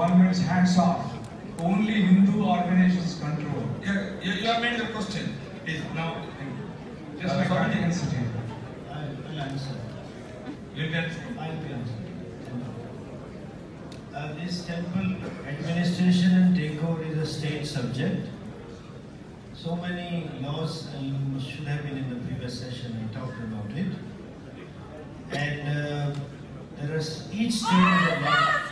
government's hands off. Only Hindu organizations control. You have made the question. Please, now, Just like Vatican City. I'll answer. you can I'll be answering. This temple administration and takeover is a state subject. So many laws should have been in the previous session. I talked about it. And there is each state is a law.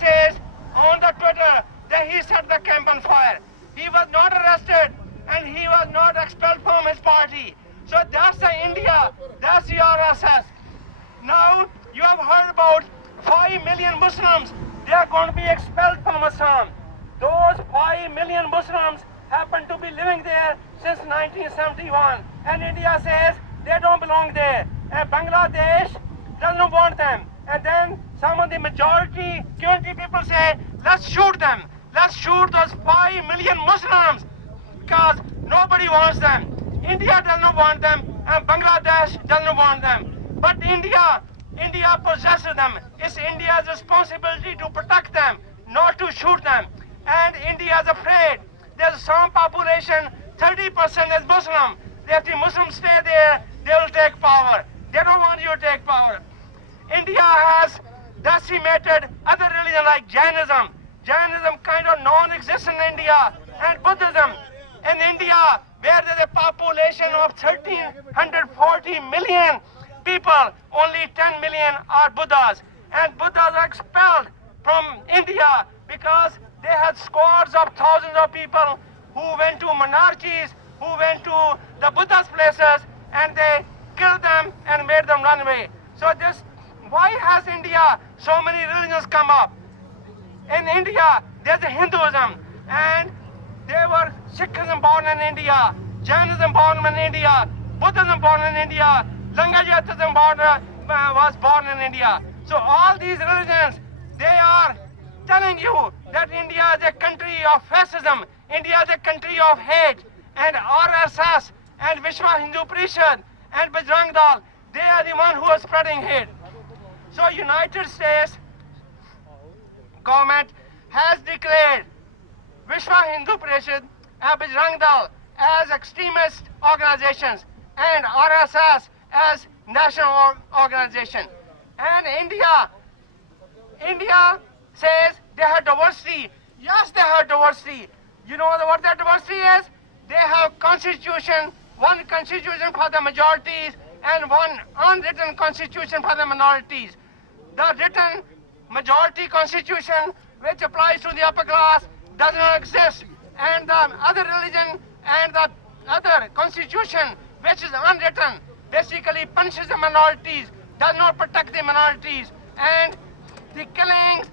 says on the Twitter that he set the camp on fire. He was not arrested and he was not expelled from his party. So that's the India, that's the RSS. Now you have heard about 5 million Muslims, they are going to be expelled from Assam. Those 5 million Muslims happen to be living there since 1971. And India says they don't belong there. And Bangladesh doesn't want them. And then some of the majority security people say, let's shoot them. Let's shoot those 5 million Muslims because nobody wants them. India doesn't want them and Bangladesh doesn't want them. But India possesses them. It's India's responsibility to protect them, not to shoot them. And India is afraid. There's some population, 30% is Muslim. If the Muslims stay there, they will take power. They don't want you to take power. India has decimated other religions like Jainism. Jainism kind of non-existent in India. And Buddhism. In India, where there's a population of 1,340 million people, only 10 million are Buddhas. And Buddhas are expelled from India because they had scores of thousands of people who went to monarchies, who went to the Buddhist places, and they killed them and made them run away. So why has India so many religions come up? In India, there's Hinduism, and there were Sikhism born in India, Jainism born in India, Buddhism born in India, Langayatism was born in India. So all these religions, they are telling you that India is a country of fascism, India is a country of hate, and RSS and Vishwa Hindu Parishad and Bajrang Dal, they are the one who are spreading hate. So United States government has declared Vishwa Hindu Parishad and Bajrang Dal as extremist organizations and RSS as national organization. And India says they have diversity. Yes, they have diversity. You know what that diversity is? They have constitution, one constitution for the majorities and one unwritten constitution for the minorities. The written majority constitution, which applies to the upper class, does not exist. And the other religion and the other constitution, which is unwritten, basically punishes the minorities, does not protect the minorities. And the killings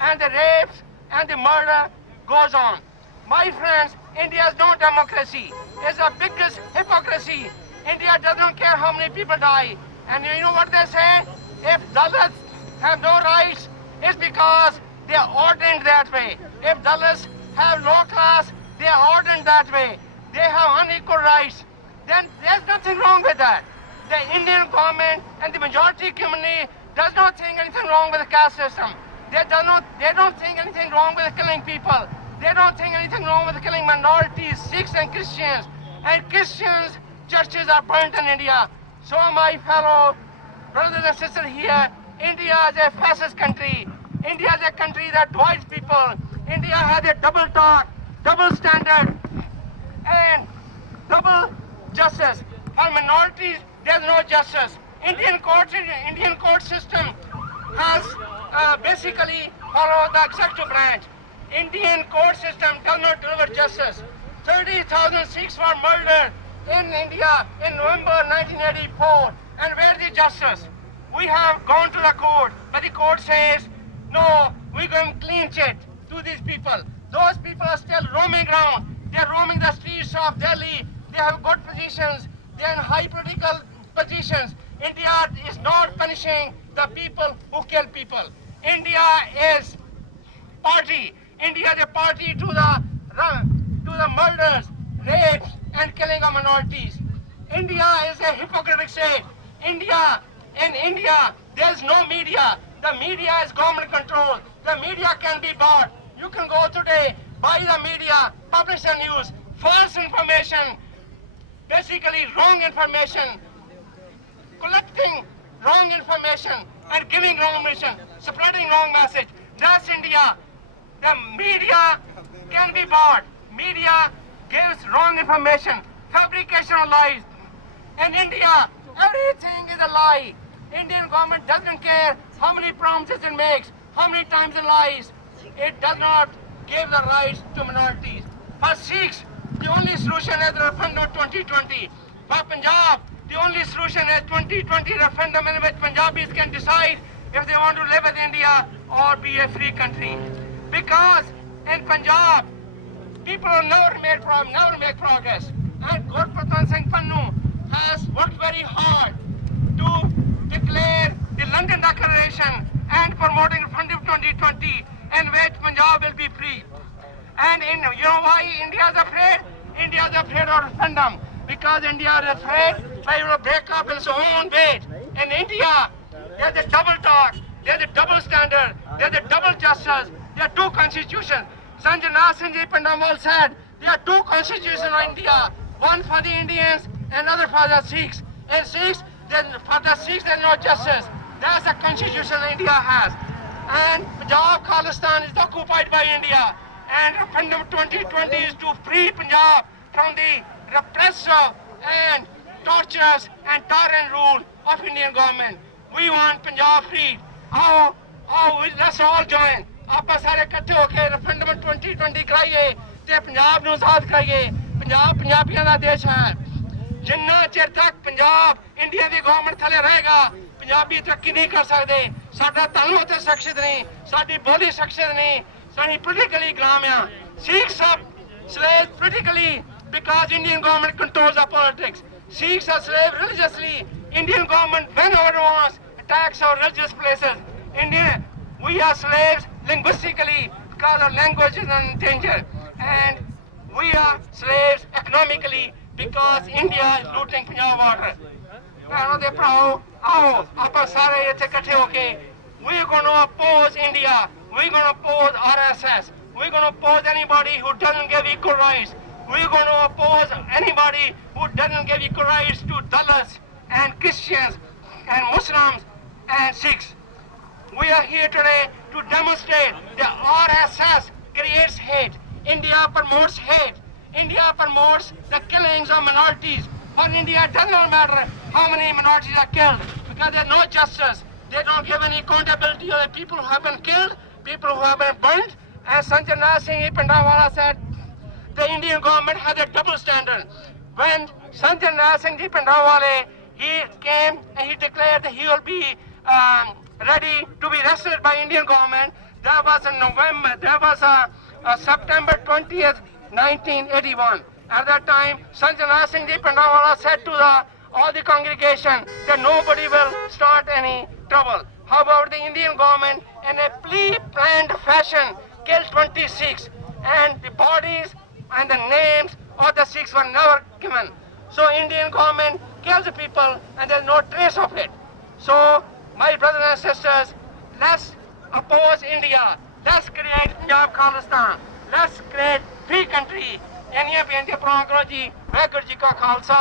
and the rapes and the murder goes on. My friends, India is not democracy. It's the biggest hypocrisy. India doesn't care how many people die. And you know what they say? If Dalits have no rights, it's because they are ordained that way. If Dalits have low class, they are ordained that way. They have unequal rights. Then there's nothing wrong with that. The Indian government and the majority community does not think anything wrong with the caste system. They don't think anything wrong with killing people. They don't think anything wrong with killing minorities, Sikhs and Christians. And Christians' churches are burnt in India. So my fellow brothers and sisters here, India is a fascist country. India is a country that divides people. India has a double talk, double standard, and double justice. For minorities, there's no justice. Indian court system has basically followed the executive branch. Indian court system does not deliver justice. 30,000 Sikhs were murdered in India in November 1984. And where's the justice? We have gone to the court, but the court says, no, we're going to clean chit to these people. Those people are still roaming around. They're roaming the streets of Delhi. They have good positions. They're in high political positions. India is not punishing the people who kill people. India is party. India is a party to the murders, rapes, and killing of minorities. India is a hypocritical state. In India, there is no media. The media is government controlled. The media can be bought. You can go today, buy the media, publish the news, false information, basically wrong information, collecting wrong information and giving wrong information, spreading wrong message. That's India. The media can be bought. Media gives wrong information, fabrication of lies. In India, everything is a lie. Indian government doesn't care how many promises it makes, how many times it lies. It does not give the rights to minorities. For Sikhs, the only solution is the referendum 2020. For Punjab, the only solution is 2020 referendum in which Punjabis can decide if they want to live in India or be a free country. Because in Punjab, people have never make progress. And Gurprathan Singh Pannu has worked very hard to declare the London Declaration and promoting referendum 2020 in which Punjab will be free. And you know why India is afraid? India is afraid of referendum because India is afraid that it will break up in its own weight. In India, there's a double talk, there's a double standard, there's a double justice, there are two constitutions. Sanjay Singh Pandawal said there are two constitutions in India, one for the Indians and another for the Sikhs. And Sikhs, for the Sikhs there's no justice. That's the constitution India has. And Punjab, Khalistan is occupied by India. And referendum 2020 is to free Punjab from the repressive and torturous and tyrant rule of Indian government. We want Punjab freed. Let's all join. ਆਪਾਂ ਸਾਰੇ ਇਕੱਠੇ ਹੋ ਕੇ referendum 2020 ਕਰਾਈਏ ਤੇ ਪੰਜਾਬ ਨੂੰ ਆਜ਼ਾਦ ਕਰਾਈਏ। ਪੰਜਾਬ ਪੰਜਾਬੀਆਂ ਦਾ ਦੇਸ਼ ਹੈ। ਜਿੰਨਾ ਚਿਰ ਤੱਕ ਪੰਜਾਬ ਇੰਡੀਆ ਦੀ ਗਵਰਨਮੈਂਟ ਥੱਲੇ ਰਹੇਗਾ ਪੰਜਾਬੀ ਤਰੱਕੀ ਨਹੀਂ ਕਰ ਸਕਦੇ। ਸਾਡਾ ਧਰਮ ਉੱਤੇ ਸੁਰੱਖਿਅਤ ਨਹੀਂ, ਸਾਡੀ ਬੋਲੀ ਸੁਰੱਖਿਅਤ ਨਹੀਂ, ਸਾਡੀ ਪੋਲੀਟੀਕਲੀ ਗੁਲਾਮ ਆ। Sikhs are slaves politically because Indian government controls our politics. Sikhs are slaves religiously. Indian government, whenever it wants, attacks our religious places. We are slaves linguistically because our language is in danger. And we are slaves economically because India is looting Punjab water. We're going to oppose India. We're going to oppose RSS. We're going to oppose anybody who doesn't give equal rights. We're going to oppose anybody who doesn't give equal rights to Dalits and Christians and Muslims and Sikhs. We are here today to demonstrate that RSS creates hate. India promotes hate. India promotes the killings of minorities. For India, it does not matter how many minorities are killed because there's no justice. They don't give any accountability to the people who have been killed, people who have been burnt. As Sanjay Singh Pandawala said, the Indian government has a double standard. When Sanjay Singh Pandawala, he came and he declared that he will be ready to be arrested by Indian government. There was a September 20th, 1981. At that time, Sanjay Singh Pandawala said to all the congregation that nobody will start any trouble. However, the Indian government, in a pre-planned fashion, killed 26, and the bodies and the names of the Sikhs were never given. So Indian government kill the people, and there's no trace of it. So, my brothers and sisters, let's oppose India. Let's create Punjab Khalistan. Let's create free country. ਇੰਨੀਆਂ ਬੇਨਤੀਆਂ ਪ੍ਰਵਾਨ ਕਰੋ ਜੀ। ਵਾਹਿਗੁਰੂ ਜੀ ਕਾ ਖਾਲਸਾ,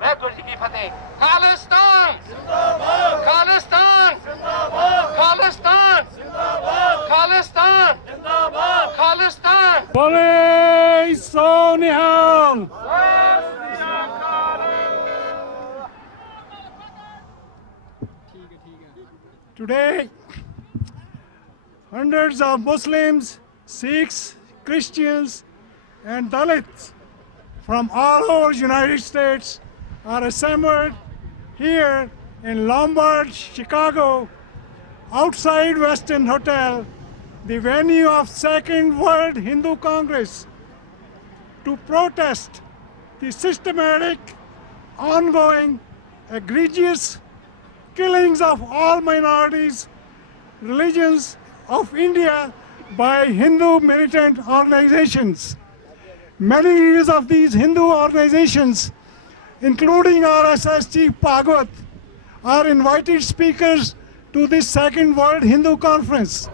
ਵਾਹਿਗੁਰੂ ਜੀ ਕੀ ਫਤਿਹ। ਖਾਲਿਸਤਾਨ ਜ਼ਿੰਦਾਬਾਦ, ਖਾਲਿਸਤਾਨ ਜ਼ਿੰਦਾਬਾਦ, ਖਾਲਿਸਤਾਨ ਜ਼ਿੰਦਾਬਾਦ, ਖਾਲਿਸਤਾਨ ਜ਼ਿੰਦਾਬਾਦ, Khalistan. Bole so nihal. Today, hundreds of Muslims, Sikhs, Christians, and Dalits from all over the United States are assembled here in Lombard, Chicago, outside Westin Hotel, the venue of Second World Hindu Congress, to protest the systematic, ongoing, egregious killings of all minorities, religions of India by Hindu militant organizations. Many leaders of these Hindu organizations, including RSS Chief Bhagwat, are invited speakers to this Second World Hindu Conference.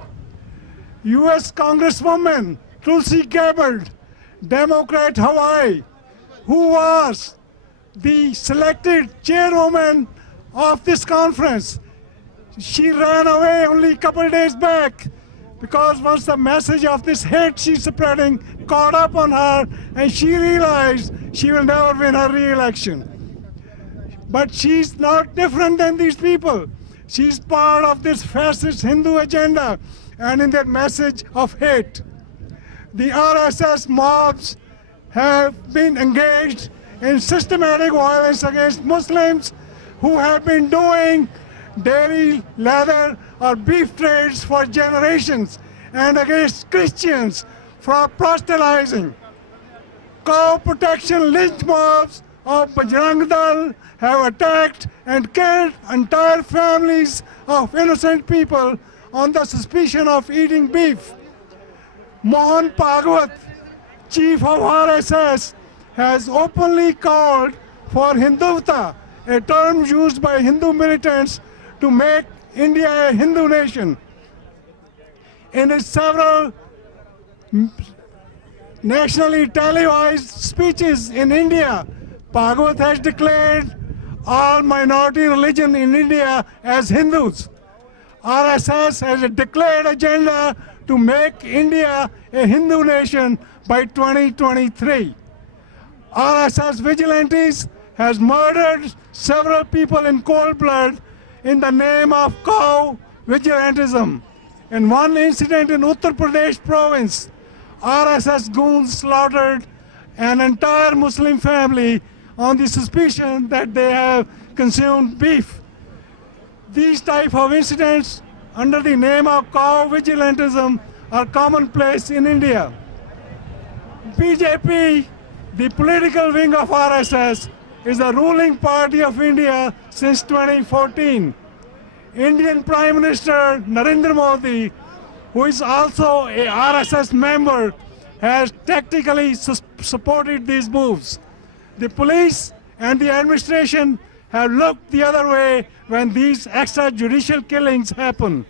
US Congresswoman Tulsi Gabbard, Democrat Hawaii, who was the selected chairwoman of this conference, she ran away only a couple days back because once the message of this hate she's spreading caught up on her, and she realized she will never win her re-election. But she's not different than these people. She's part of this fascist Hindu agenda and in their message of hate. The RSS mobs have been engaged in systematic violence against Muslims who have been doing dairy, leather, or beef trades for generations, and against Christians for proselytizing. Cow protection lynch mobs of Bajrang Dal have attacked and killed entire families of innocent people on the suspicion of eating beef. Mohan Bhagwat, chief of RSS, has openly called for hindutva, a term used by Hindu militants to make India a Hindu nation. In his several nationally televised speeches in India, Bhagwat has declared all minority religion in India as Hindus. RSS has a declared agenda to make India a Hindu nation by 2023. RSS vigilantes has murdered several people in cold blood in the name of cow vigilantism. In one incident in Uttar Pradesh province, RSS goons slaughtered an entire Muslim family on the suspicion that they have consumed beef. These type of incidents under the name of cow vigilantism are commonplace in India. BJP, the political wing of RSS, is the ruling party of India since 2014. Indian Prime Minister Narendra Modi, who is also a RSS member, has tactically supported these moves. The police and the administration have looked the other way when these extrajudicial killings happen.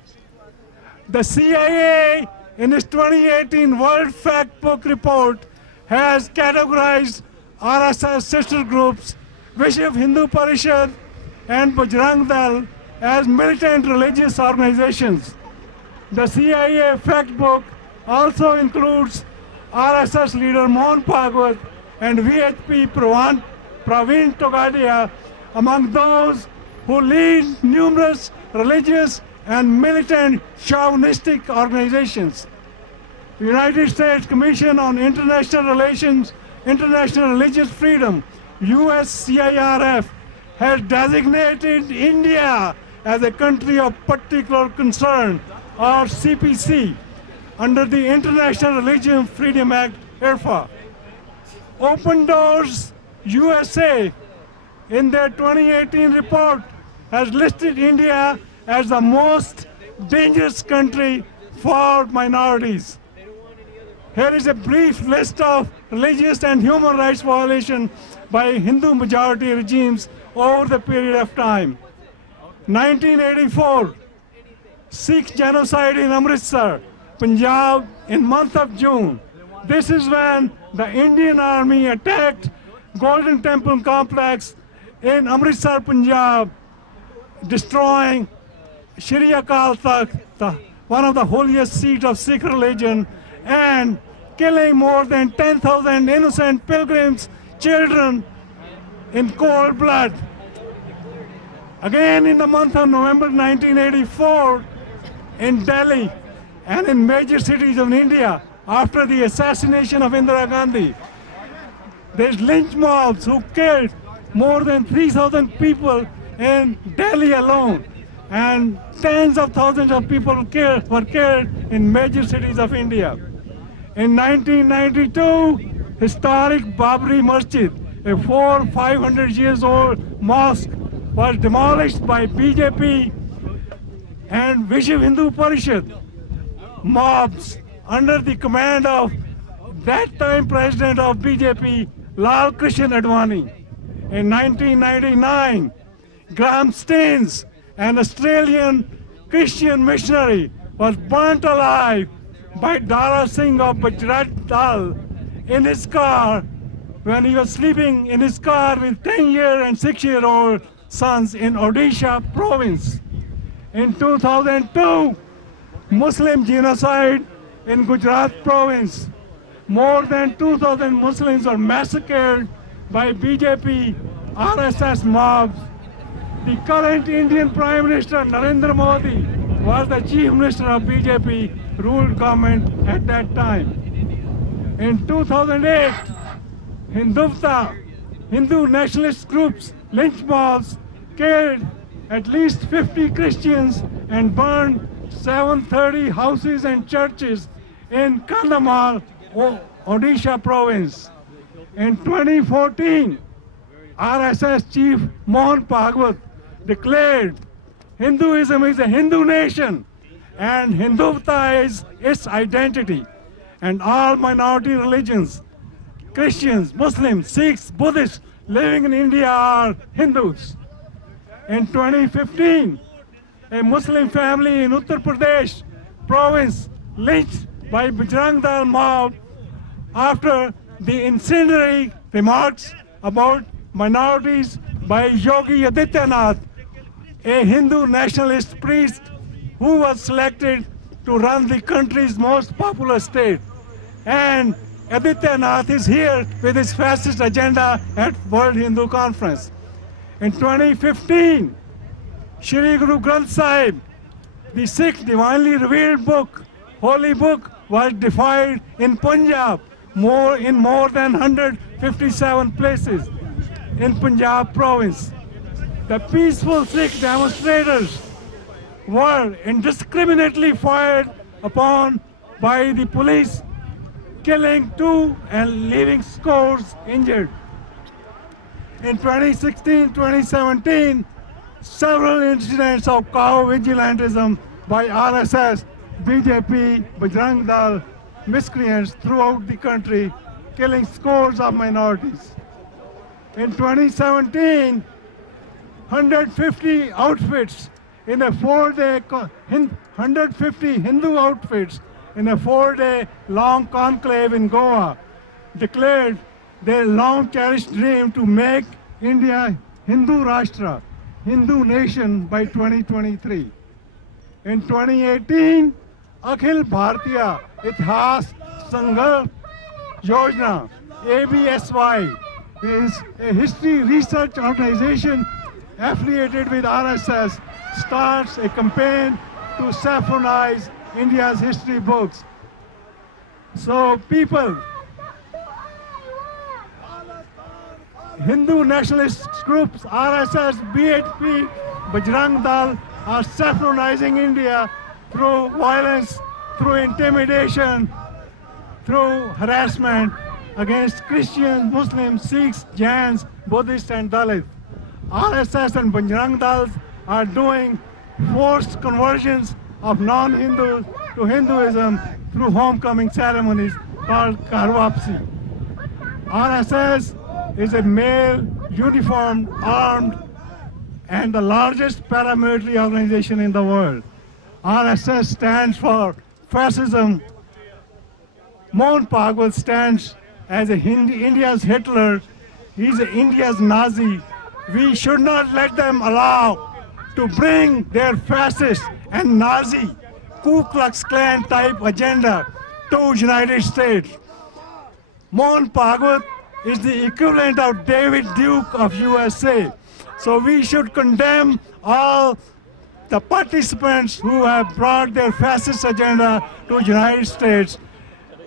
The CIA, in its 2018 World Fact Book report, has categorized RSS sister groups, Vishwa Hindu Parishad and Bajrang Dal, as militant religious organizations. The CIA fact book also includes RSS leader Mohan Bhagwat and VHP Praveen Togadia among those who lead numerous religious and militant chauvinistic organizations. The United States Commission on International Relations, International Religious Freedom, USCIRF, has designated India as a country of particular concern, or CPC, under the International Religion Freedom Act, IRFA. Open Doors USA, in their 2018 report, has listed India as the most dangerous country for minorities. Here is a brief list of religious and human rights violations by Hindu majority regimes over the period of time. 1984, Sikh genocide in Amritsar, Punjab, in month of June. This is when the Indian Army attacked Golden Temple complex in Amritsar, Punjab, destroying Shri Akal Takht, one of the holiest seats of Sikh religion, and killing more than 10,000 innocent pilgrims, children, in cold blood. Again in the month of November 1984, in Delhi and in major cities of India, after the assassination of Indira Gandhi, there's lynch mobs who killed more than 3,000 people in Delhi alone, and tens of thousands of people were killed in major cities of India. In 1992, historic Babri Masjid, a 500 years old mosque, was demolished by BJP and Vishwa Hindu Parishad mobs under the command of that time president of BJP, Lal Krishan Advani. In 1999, Graham Staines, an Australian Christian missionary, was burnt alive by Dara Singh of Bajrat Dal in his car when he was sleeping in his car with 10-year and 6-year-old sons in Odisha province. In 2002, Muslim genocide in Gujarat province. More than 2,000 Muslims were massacred by BJP RSS mobs. The current Indian Prime Minister Narendra Modi was the Chief Minister of BJP ruled government at that time. In 2008, hindutva, Hindu nationalist groups, lynch mobs, killed at least 50 Christians and burned 730 houses and churches in Kandhamal, Odisha province. In 2014, RSS Chief Mohan Bhagwat declared Hinduism is a Hindu nation and hindutva is its identity, and all minority religions, Christians, Muslims, Sikhs, Buddhists living in India are Hindus. In 2015, a Muslim family in Uttar Pradesh province lynched by Bajrang Dal mob after the incendiary remarks about minorities by Yogi Adityanath, a Hindu nationalist priest who was selected to run the country's most populous state. And Adityanath is here with his fascist agenda at World Hindu Conference. In 2015, Shri Guru Granth Sahib, the Sikh divinely revealed book, holy book, was defied in Punjab in more than 157 places in Punjab province. The peaceful Sikh demonstrators were indiscriminately fired upon by the police, killing 2 and leaving scores injured. In 2016-2017, several incidents of cow vigilantism by RSS, BJP, Bajrang Dal, miscreants throughout the country, killing scores of minorities. In 2017, 150 outfits in a 4-day, 150 Hindu outfits in a 4-day long conclave in Goa declared their long cherished dream to make India Hindu Rashtra, Hindu nation by 2023. In 2018, Akhil Bharatiya Ithas Sanghar Yojana, ABSY, is a history research organization affiliated with RSS, starts a campaign to saffronize India's history books. So people, Hindu nationalist groups, RSS, BHP, Bajrang Dal, are saffronizing India through violence, through intimidation, through harassment against Christians, Muslims, Sikhs, Jains, Buddhists, and Dalits. RSS and Bajrang Dal are doing forced conversions of non-Hindus to Hinduism through homecoming ceremonies called Karvapsi. RSS is a male, uniformed, armed and the largest paramilitary organization in the world. RSS stands for fascism. Mohan Bhagwat stands as India's Hitler. He's India's Nazi. We should not let them allow to bring their fascist and Nazi Ku Klux Klan type agenda to United States. Mohan Bhagwat is the equivalent of David Duke of USA. So we should condemn all the participants who have brought their fascist agenda to United States.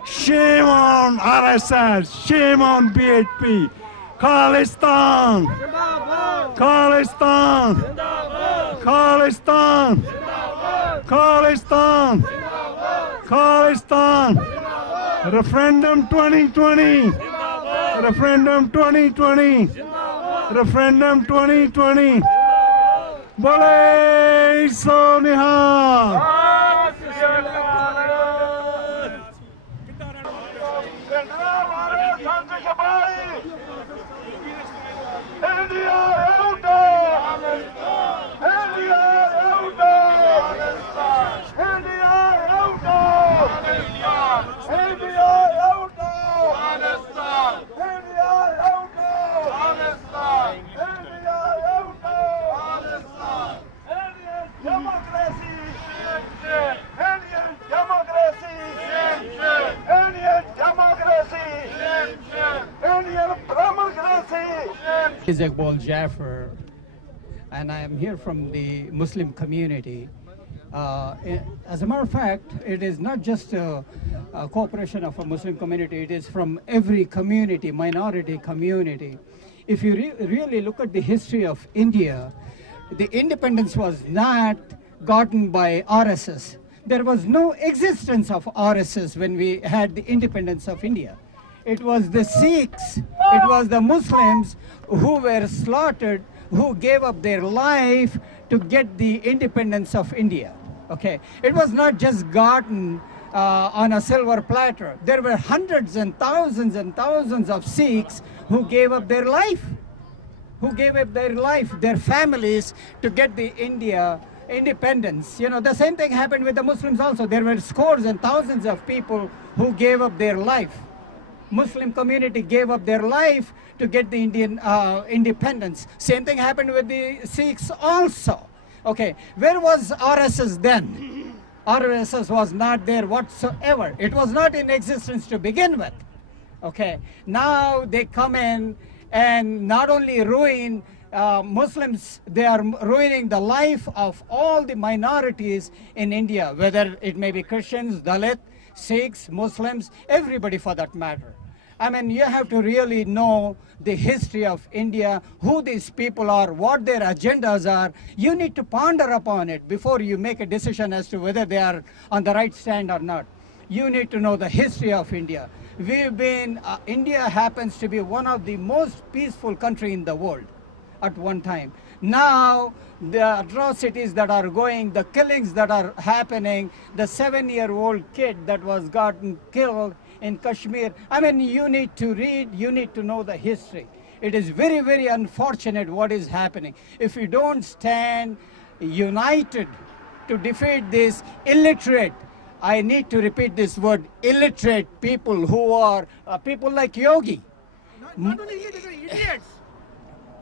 Shame on RSS, shame on BHP. Khalistan, Khalistan, Khalistan, Khalistan, Khalistan. Referendum 2020, referendum 2020, referendum 2020. Bole so nihal. Is Iqbal Jaffer, and I am here from the Muslim community. As a matter of fact, it is not just a cooperation of a Muslim community, it is from every community, minority community. If you really look at the history of India, the independence was not gotten by RSS. There was no existence of RSS when we had the independence of India. It was the Sikhs, it was the Muslims who were slaughtered, who gave up their life to get the independence of India. Okay, it was not just gotten on a silver platter. There were hundreds and thousands of Sikhs who gave up their life, their families to get the India independence. You know, the same thing happened with the Muslims also. There were scores and thousands of people who gave up their life. Muslim community gave up their life to get the Indian independence. Same thing happened with the Sikhs also. Okay, where was RSS then? RSS was not there whatsoever. It was not in existence to begin with. Okay, now they come in and not only ruin Muslims, they are ruining the life of all the minorities in India, whether it may be Christians, Dalits, Sikhs, Muslims, everybody for that matter. I mean, you have to really know the history of India, who these people are, what their agendas are. You need to ponder upon it before you make a decision as to whether they are on the right stand or not. You need to know the history of India. India happens to be one of the most peaceful country in the world at one time. Now, the atrocities that are going, the killings that are happening, the 7-year-old kid that was gotten killed in Kashmir. I mean, you need to read, you need to know the history. It is very, very unfortunate what is happening. If you don't stand united to defeat this illiterate, I need to repeat this word, illiterate people who are people like Yogi. Not only idiots.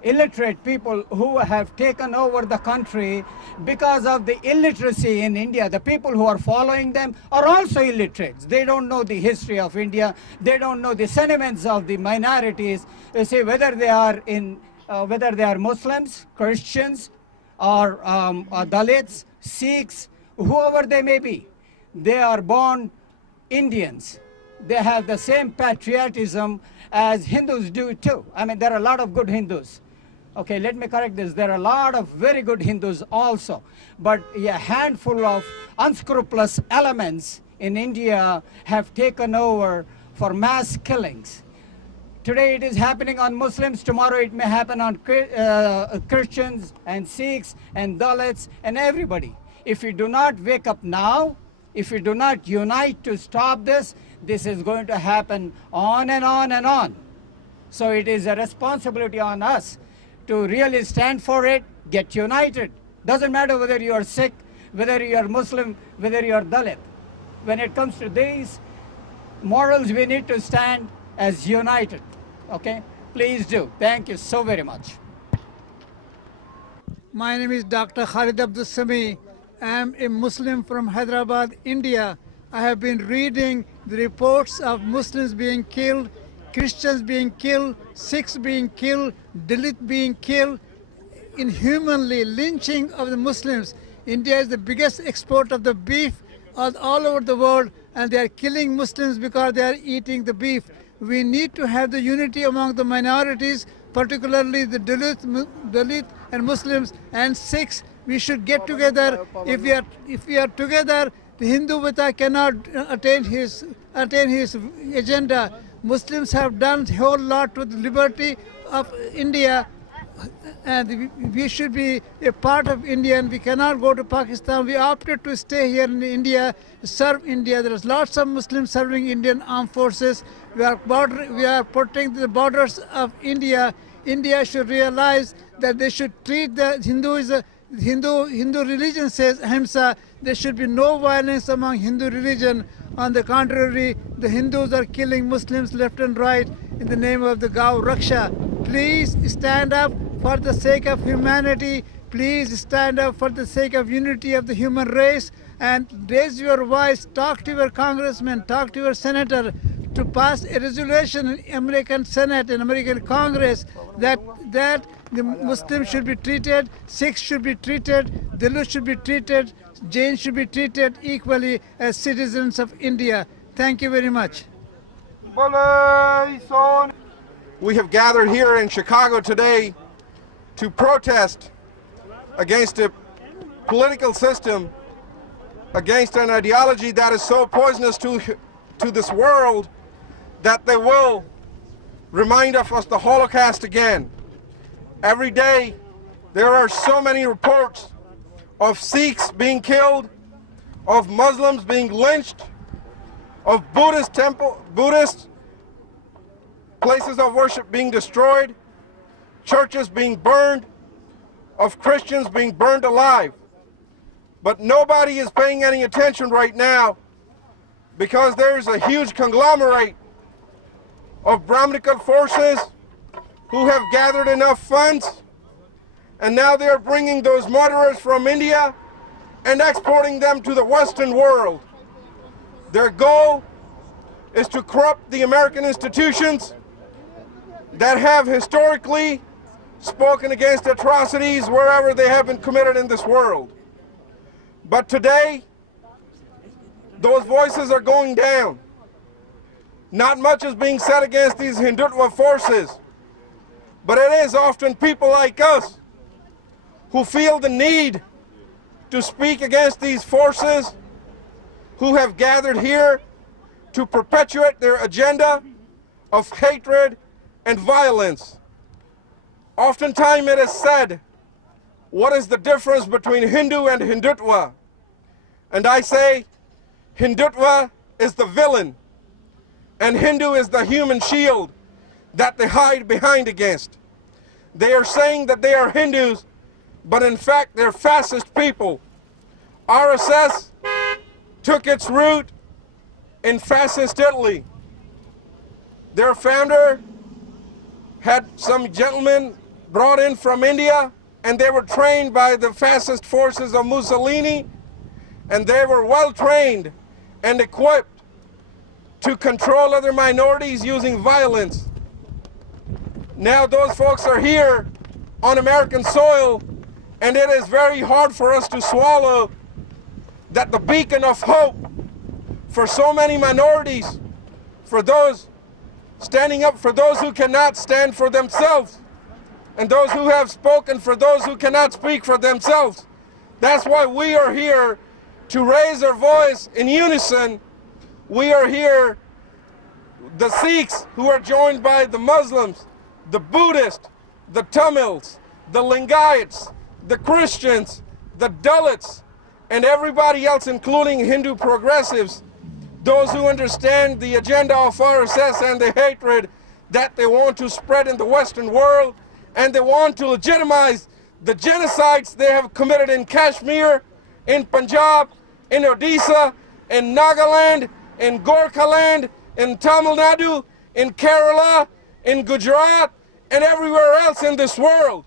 Illiterate people who have taken over the country because of the illiteracy in India. The people who are following them are also illiterates. They don't know the history of India. They don't know the sentiments of the minorities. You see, whether they are Muslims, Christians, or Dalits, Sikhs, whoever they may be, they are born Indians. They have the same patriotism as Hindus do too. I mean, there are a lot of good Hindus. Okay, let me correct this. There are a lot of very good Hindus also. But a handful of unscrupulous elements in India have taken over for mass killings. Today it is happening on Muslims. Tomorrow it may happen on Christians and Sikhs and Dalits and everybody. If we do not wake up now, if we do not unite to stop this, this is going to happen on and on and on. So it is a responsibility on us to really stand for it, Get united. Doesn't matter whether you are Sikh, whether you are Muslim, whether you are Dalit. When it comes to these morals, we need to stand as united. Okay? Please do. Thank you so very much. My name is Dr. Khalid Abdul Sami. I am a Muslim from Hyderabad, India. I have been reading the reports of Muslims being killed, Christians being killed, Sikhs being killed, Dalits being killed, inhumanly lynching of the Muslims. India is the biggest exporter of the beef all over the world, and they are killing Muslims because they are eating the beef. We need to have the unity among the minorities, particularly the Dalit and Muslims and Sikhs. We should get together. If we are together, the hindutva cannot attain his agenda. Muslims have done a whole lot with the liberty of India, and we should be a part of India, and we cannot go to Pakistan. We opted to stay here in India, serve India. There is lots of Muslims serving Indian armed forces. We are protecting the borders of India. India should realize that they should treat the Hindu religion says ahimsa. There should be no violence among Hindu religion. On the contrary, the Hindus are killing Muslims left and right in the name of the Gau Raksha. Please stand up for the sake of humanity. Please stand up for the sake of unity of the human race, and raise your voice. Talk to your congressman, talk to your senator to pass a resolution in American Senate and American Congress that the Muslims should be treated, Sikhs should be treated, Dalits should be treated, Jains should be treated equally as citizens of India. Thank you very much. We have gathered here in Chicago today to protest against a political system, against an ideology that is so poisonous to this world that they will remind us of the Holocaust again. Every day there are so many reports of Sikhs being killed, of Muslims being lynched, of Buddhist places of worship being destroyed, churches being burned, of Christians being burned alive. But nobody is paying any attention right now because there's a huge conglomerate of Brahminical forces who have gathered enough funds, and now they're bringing those murderers from India and exporting them to the Western world. Their goal is to corrupt the American institutions that have historically spoken against atrocities wherever they have been committed in this world. But today, those voices are going down. Not much is being said against these hindutva forces, but it is often people like us who feel the need to speak against these forces, who have gathered here to perpetuate their agenda of hatred and violence. Oftentimes it is said, what is the difference between Hindu and hindutva? And I say, hindutva is the villain, and Hindu is the human shield that they hide behind against. They are saying that they are Hindus, but in fact they're fascist people. RSS took its root in fascist Italy. Their founder had some gentlemen brought in from India, and they were trained by the fascist forces of Mussolini, and they were well trained and equipped to control other minorities using violence. Now those folks are here on American soil, and it is very hard for us to swallow that the beacon of hope for so many minorities, for those standing up for those who cannot stand for themselves, and those who have spoken for those who cannot speak for themselves. That's why we are here, to raise our voice in unison. We are here, the Sikhs, who are joined by the Muslims, the Buddhists, the Tamils, the Lingayats, the Christians, the Dalits, and everybody else, including Hindu progressives, those who understand the agenda of RSS and the hatred that they want to spread in the Western world, and they want to legitimize the genocides they have committed in Kashmir, in Punjab, in Odisha, in Nagaland, in Gorkhaland, in Tamil Nadu, in Kerala, in Gujarat, and everywhere else in this world.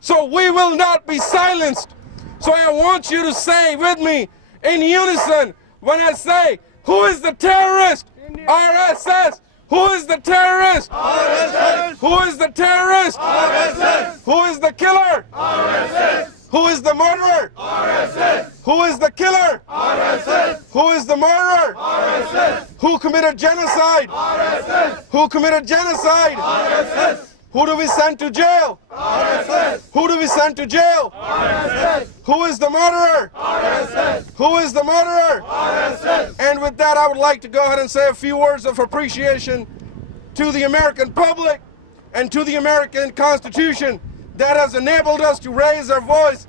So we will not be silenced. So I want you to say with me in unison when I say, who is the terrorist? RSS. Who is the terrorist? RSS. Who is the terrorist? RSS. Who is the killer? RSS. Who is the murderer? RSS. Who is the killer? RSS. Who is the murderer? RSS. Who committed genocide? RSS. Who committed genocide? RSS. Who do we send to jail? RSS. Who do we send to jail? RSS. Who is the murderer? RSS. Who is the murderer? RSS. And with that, I would like to go ahead and say a few words of appreciation to the American public and to the American Constitution that has enabled us to raise our voice,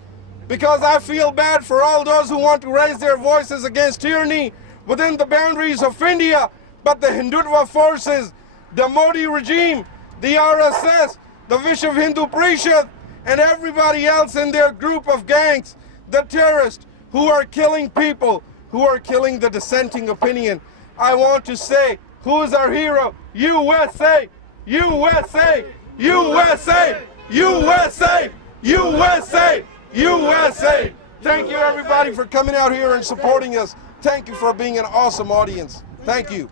because I feel bad for all those who want to raise their voices against tyranny within the boundaries of India, but the Hindutva forces, the Modi regime, the RSS, the Vishwa Hindu Parishad, and everybody else in their group of gangs, the terrorists who are killing people, who are killing the dissenting opinion. I want to say, who is our hero? USA! USA! USA! USA! USA! USA! Thank you everybody for coming out here and supporting us. Thank you for being an awesome audience. Thank you.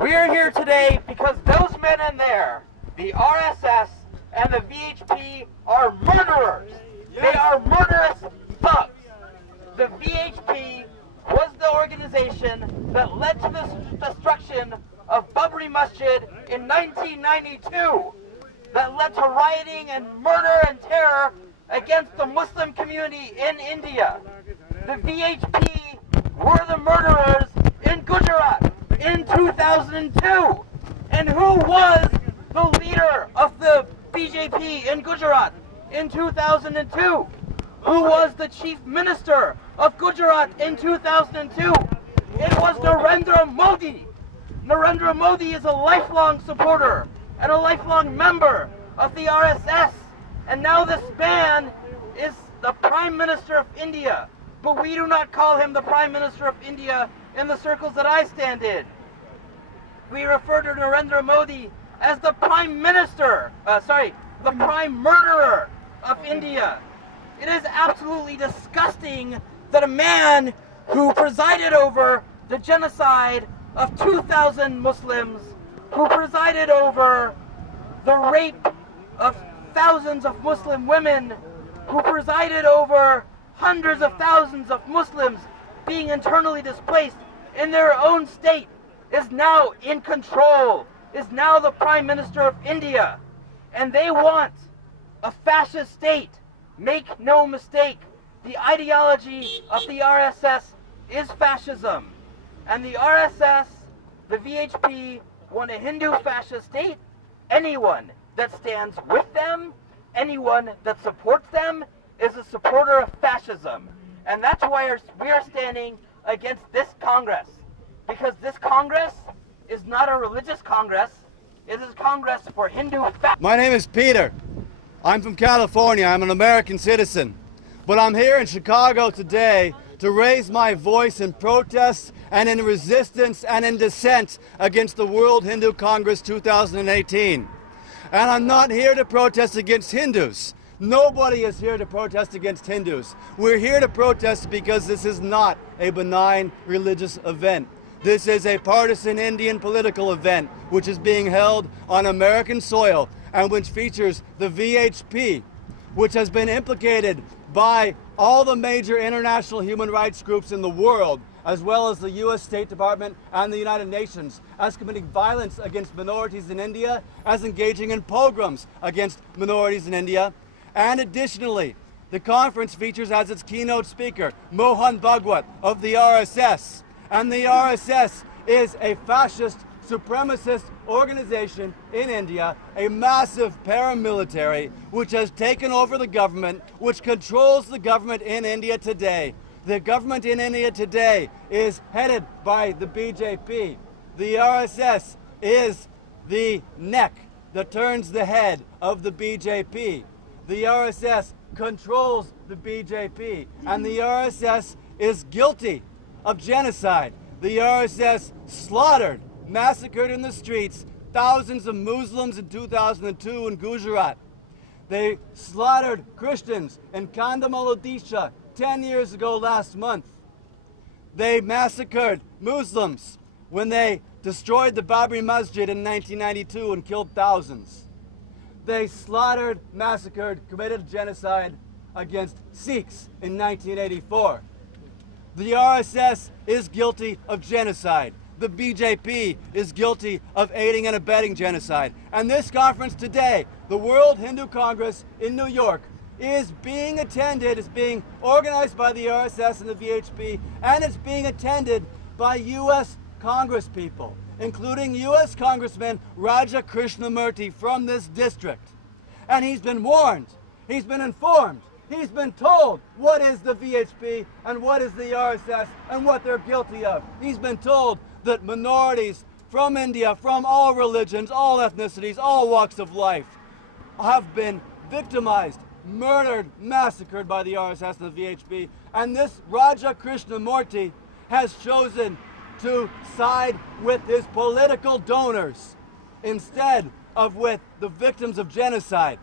We are here today because those men in there, the RSS and the VHP, are murderers. They are murderous thugs. The VHP was the organization that led to the destruction of Babri Masjid in 1992, that led to rioting and murder and terror against the Muslim community in India. The VHP were the murderers in Gujarat in 2002. And who was the leader of the BJP in Gujarat in 2002? Who was the chief minister of Gujarat in 2002? It was Narendra Modi. Narendra Modi is a lifelong supporter and a lifelong member of the RSS. And now this man is the Prime Minister of India. But we do not call him the Prime Minister of India in the circles that I stand in. We refer to Narendra Modi as the Prime Minister, the Prime Murderer of India. It is absolutely disgusting that a man who presided over the genocide of 2,000 Muslims, who presided over the rape of thousands of Muslim women, who presided over hundreds of thousands of Muslims being internally displaced in their own state, is now in control, is now the Prime Minister of India. And they want a fascist state. Make no mistake, the ideology of the RSS is fascism. And the RSS, the VHP, want a Hindu fascist state. Anyone that stands with them, anyone that supports them, is a supporter of fascism. And that's why we are standing against this Congress. Because this Congress is not a religious Congress. It is a Congress for Hindu fascism. My name is Peter. I'm from California. I'm an American citizen. But I'm here in Chicago today to raise my voice in protest and in resistance and in dissent against the World Hindu Congress 2018. And I'm not here to protest against Hindus. Nobody is here to protest against Hindus. We're here to protest because this is not a benign religious event. This is a partisan Indian political event which is being held on American soil and which features the VHP, which has been implicated by all the major international human rights groups in the world, as well as the US State Department and the United Nations, as committing violence against minorities in India, as engaging in pogroms against minorities in India. And additionally, the conference features as its keynote speaker Mohan Bhagwat of the RSS. And the RSS is a fascist, supremacist organization in India, a massive paramilitary which has taken over the government, which controls the government in India today. The government in India today is headed by the BJP. The RSS is the neck that turns the head of the BJP. The RSS controls the BJP, and the RSS is guilty of genocide. The RSS slaughtered, massacred in the streets thousands of Muslims in 2002 in Gujarat. They slaughtered Christians in Kandhamal, Odisha 10 years ago last month. They massacred Muslims when they destroyed the Babri Masjid in 1992 and killed thousands. They slaughtered, massacred, committed genocide against Sikhs in 1984. The RSS is guilty of genocide. The BJP is guilty of aiding and abetting genocide. And this conference today, the World Hindu Congress in New York, is being attended, is being organized by the RSS and the VHP, and it's being attended by U.S. Congress people, including U.S. Congressman Raja Krishnamurti from this district. And he's been warned, he's been informed, he's been told what is the VHP and what is the RSS and what they're guilty of. He's been told that minorities from India, from all religions, all ethnicities, all walks of life, have been victimized, murdered, massacred by the RSS and the VHP. And this Raja Krishnamurti has chosen to side with his political donors instead of with the victims of genocide.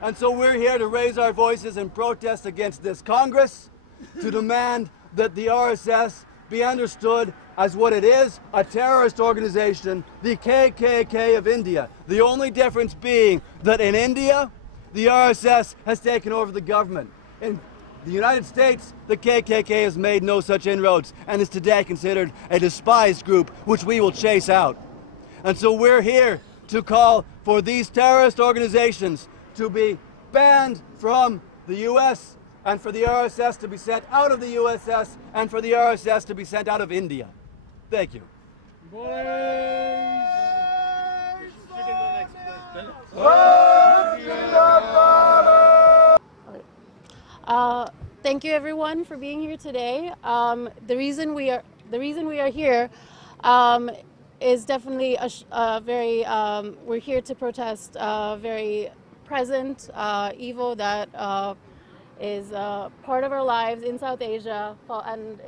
And so we're here to raise our voices in protest against this Congress, to demand that the RSS be understood as what it is, a terrorist organization, the KKK of India. The only difference being that in India, the RSS has taken over the government. In the United States, the KKK has made no such inroads and is today considered a despised group which we will chase out. And so we're here to call for these terrorist organizations to be banned from the US, and for the RSS to be sent out of the USS, and for the RSS to be sent out of India. Thank you. Thank you everyone for being here today. The reason we are here is definitely we're here to protest a very present evil that is part of our lives in South Asia and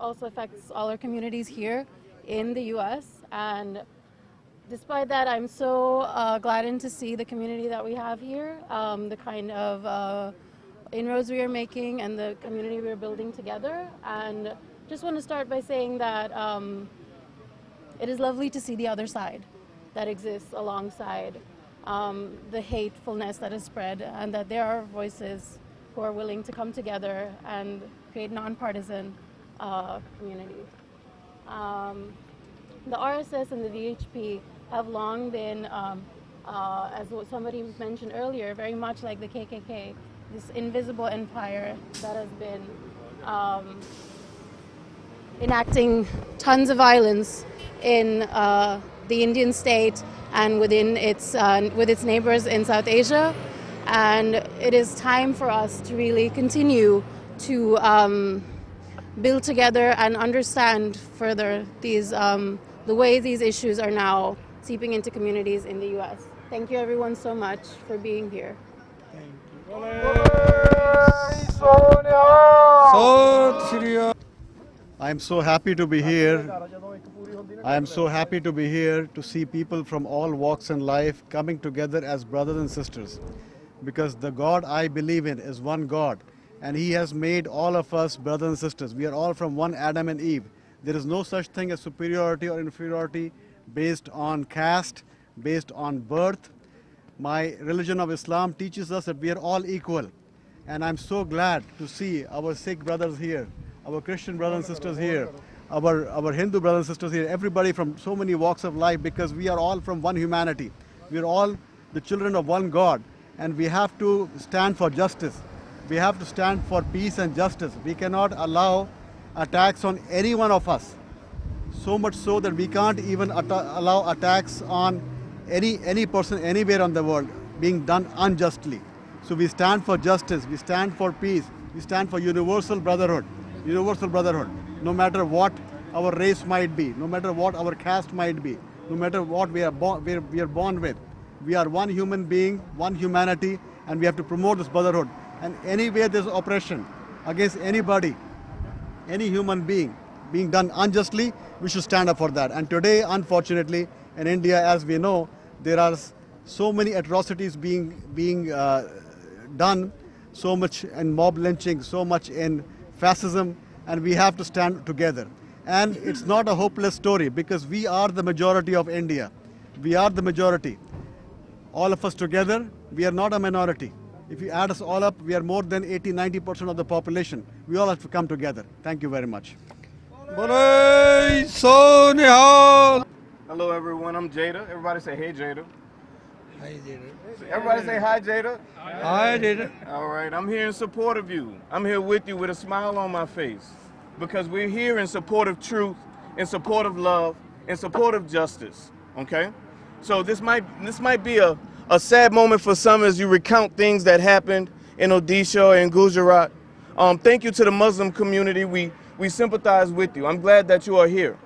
also affects all our communities here in the US. And despite that, I'm so gladdened to see the community that we have here, the kind of inroads we are making and the community we're building together. And just want to start by saying that it is lovely to see the other side that exists alongside the hatefulness that is spread, and that there are voices who are willing to come together and create nonpartisan community. The RSS and the VHP have long been, as somebody mentioned earlier, very much like the KKK, this invisible empire that has been enacting tons of violence in the Indian state and within with its neighbors in South Asia. And it is time for us to really continue to build together and understand further these the way these issues are now seeping into communities in the U.S. Thank you everyone so much for being here. I am so happy to be here. I am so happy to be here to see people from all walks in life coming together as brothers and sisters. Because the God I believe in is one God, and He has made all of us brothers and sisters. We are all from one Adam and Eve. There is no such thing as superiority or inferiority based on caste, based on birth. My religion of Islam teaches us that we are all equal. And I'm so glad to see our Sikh brothers here, our Christian brothers and sisters here, our Hindu brothers and sisters here, everybody from so many walks of life, because we are all from one humanity. We are all the children of one God, and we have to stand for justice. We have to stand for peace and justice. We cannot allow attacks on any one of us. So much so that we can't even allow attacks on any person anywhere on the world being done unjustly. So we stand for justice, we stand for peace, we stand for universal brotherhood, no matter what our race might be, no matter what our caste might be, no matter what we are born with. We are one human being, one humanity, and we have to promote this brotherhood. And anywhere there's oppression against anybody, any human being done unjustly, we should stand up for that. And today, unfortunately, in India, as we know, there are so many atrocities being done, so much in mob lynching, so much in fascism, and we have to stand together. And it's not a hopeless story because we are the majority of India. We are the majority. All of us together, we are not a minority. If you add us all up, we are more than 80–90% of the population. We all have to come together. Thank you very much. Hello everyone, I'm Jada. Everybody say hey Jada. Hi Jada. Everybody say hi Jada. Hi Jada. All right, I'm here in support of you. I'm here with you with a smile on my face because we're here in support of truth, in support of love, in support of justice, okay? So this might be a sad moment for some as you recount things that happened in Odisha and Gujarat. Thank you to the Muslim community. We sympathize with you. I'm glad that you are here.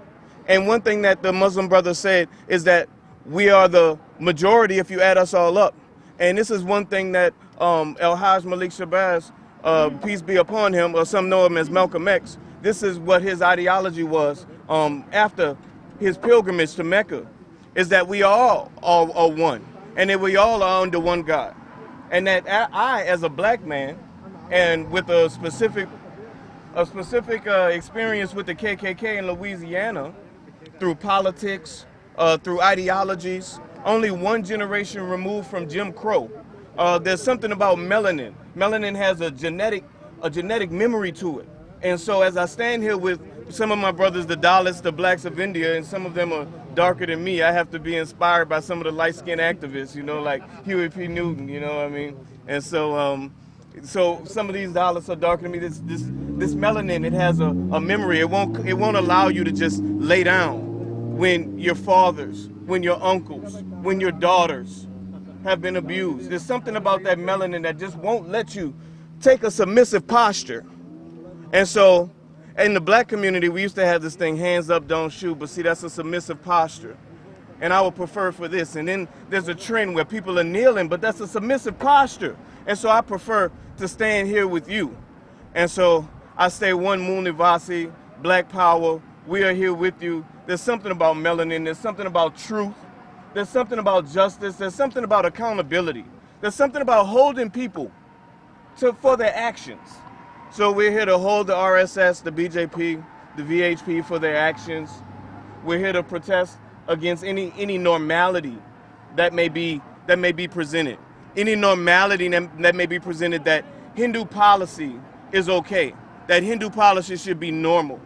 And one thing that the Muslim brother said is that we are the majority if you add us all up. And this is one thing that El-Hajj Malik Shabazz, peace be upon him, or some know him as Malcolm X, this is what his ideology was after his pilgrimage to Mecca, is that we all are one, and that we all are under one God. And that I, as a black man, and with a specific experience with the KKK in Louisiana, through politics, through ideologies, only one generation removed from Jim Crow. There's something about melanin. Melanin has a genetic memory to it. And so as I stand here with some of my brothers, the Dalits, the blacks of India, and some of them are darker than me, I have to be inspired by some of the light-skinned activists, you know, like Huey P. Newton, you know what I mean? And so, so some of these Dalits are darker than me. This melanin, it has a memory. It won't allow you to just lay down when your fathers, when your uncles, when your daughters have been abused. There's something about that melanin that just won't let you take a submissive posture. And so in the black community, we used to have this thing, hands up, don't shoot, but see, that's a submissive posture. And I would prefer for this. And then there's a trend where people are kneeling, but that's a submissive posture. And so I prefer to stand here with you. And so I say one Moonivasi, Black Power, we are here with you. There's something about melanin, there's something about truth, there's something about justice, there's something about accountability. There's something about holding people for their actions. So we're here to hold the RSS, the BJP, the VHP for their actions. We're here to protest against any normality that may be presented. Any normality that may be presented that Hindu policy is okay, that Hindu policy should be normal.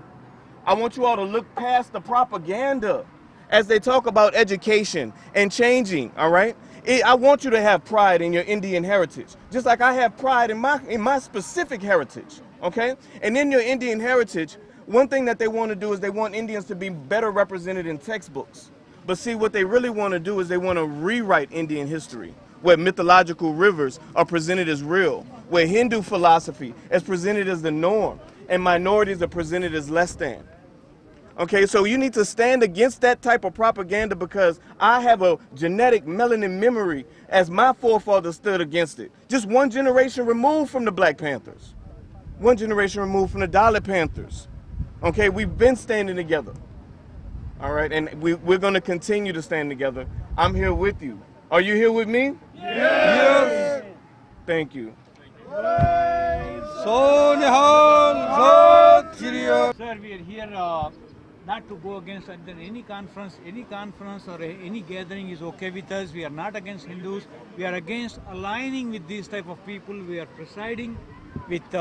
I want you all to look past the propaganda as they talk about education and changing, all right? I want you to have pride in your Indian heritage, just like I have pride in my specific heritage, okay? And in your Indian heritage, one thing that they want to do is they want Indians to be better represented in textbooks. But see, what they really want to do is they want to rewrite Indian history, where mythological rivers are presented as real, where Hindu philosophy is presented as the norm, and minorities are presented as less than. Okay, so you need to stand against that type of propaganda because I have a genetic melanin memory as my forefathers stood against it. Just one generation removed from the Black Panthers. One generation removed from the Dalit Panthers. Okay, we've been standing together. All right, and we're going to continue to stand together. I'm here with you. Are you here with me? Yes. Thank you. Sir, we are here not to go against any conference or any gathering is okay with us. We are not against Hindus. We are against aligning with these type of people. We are presiding with this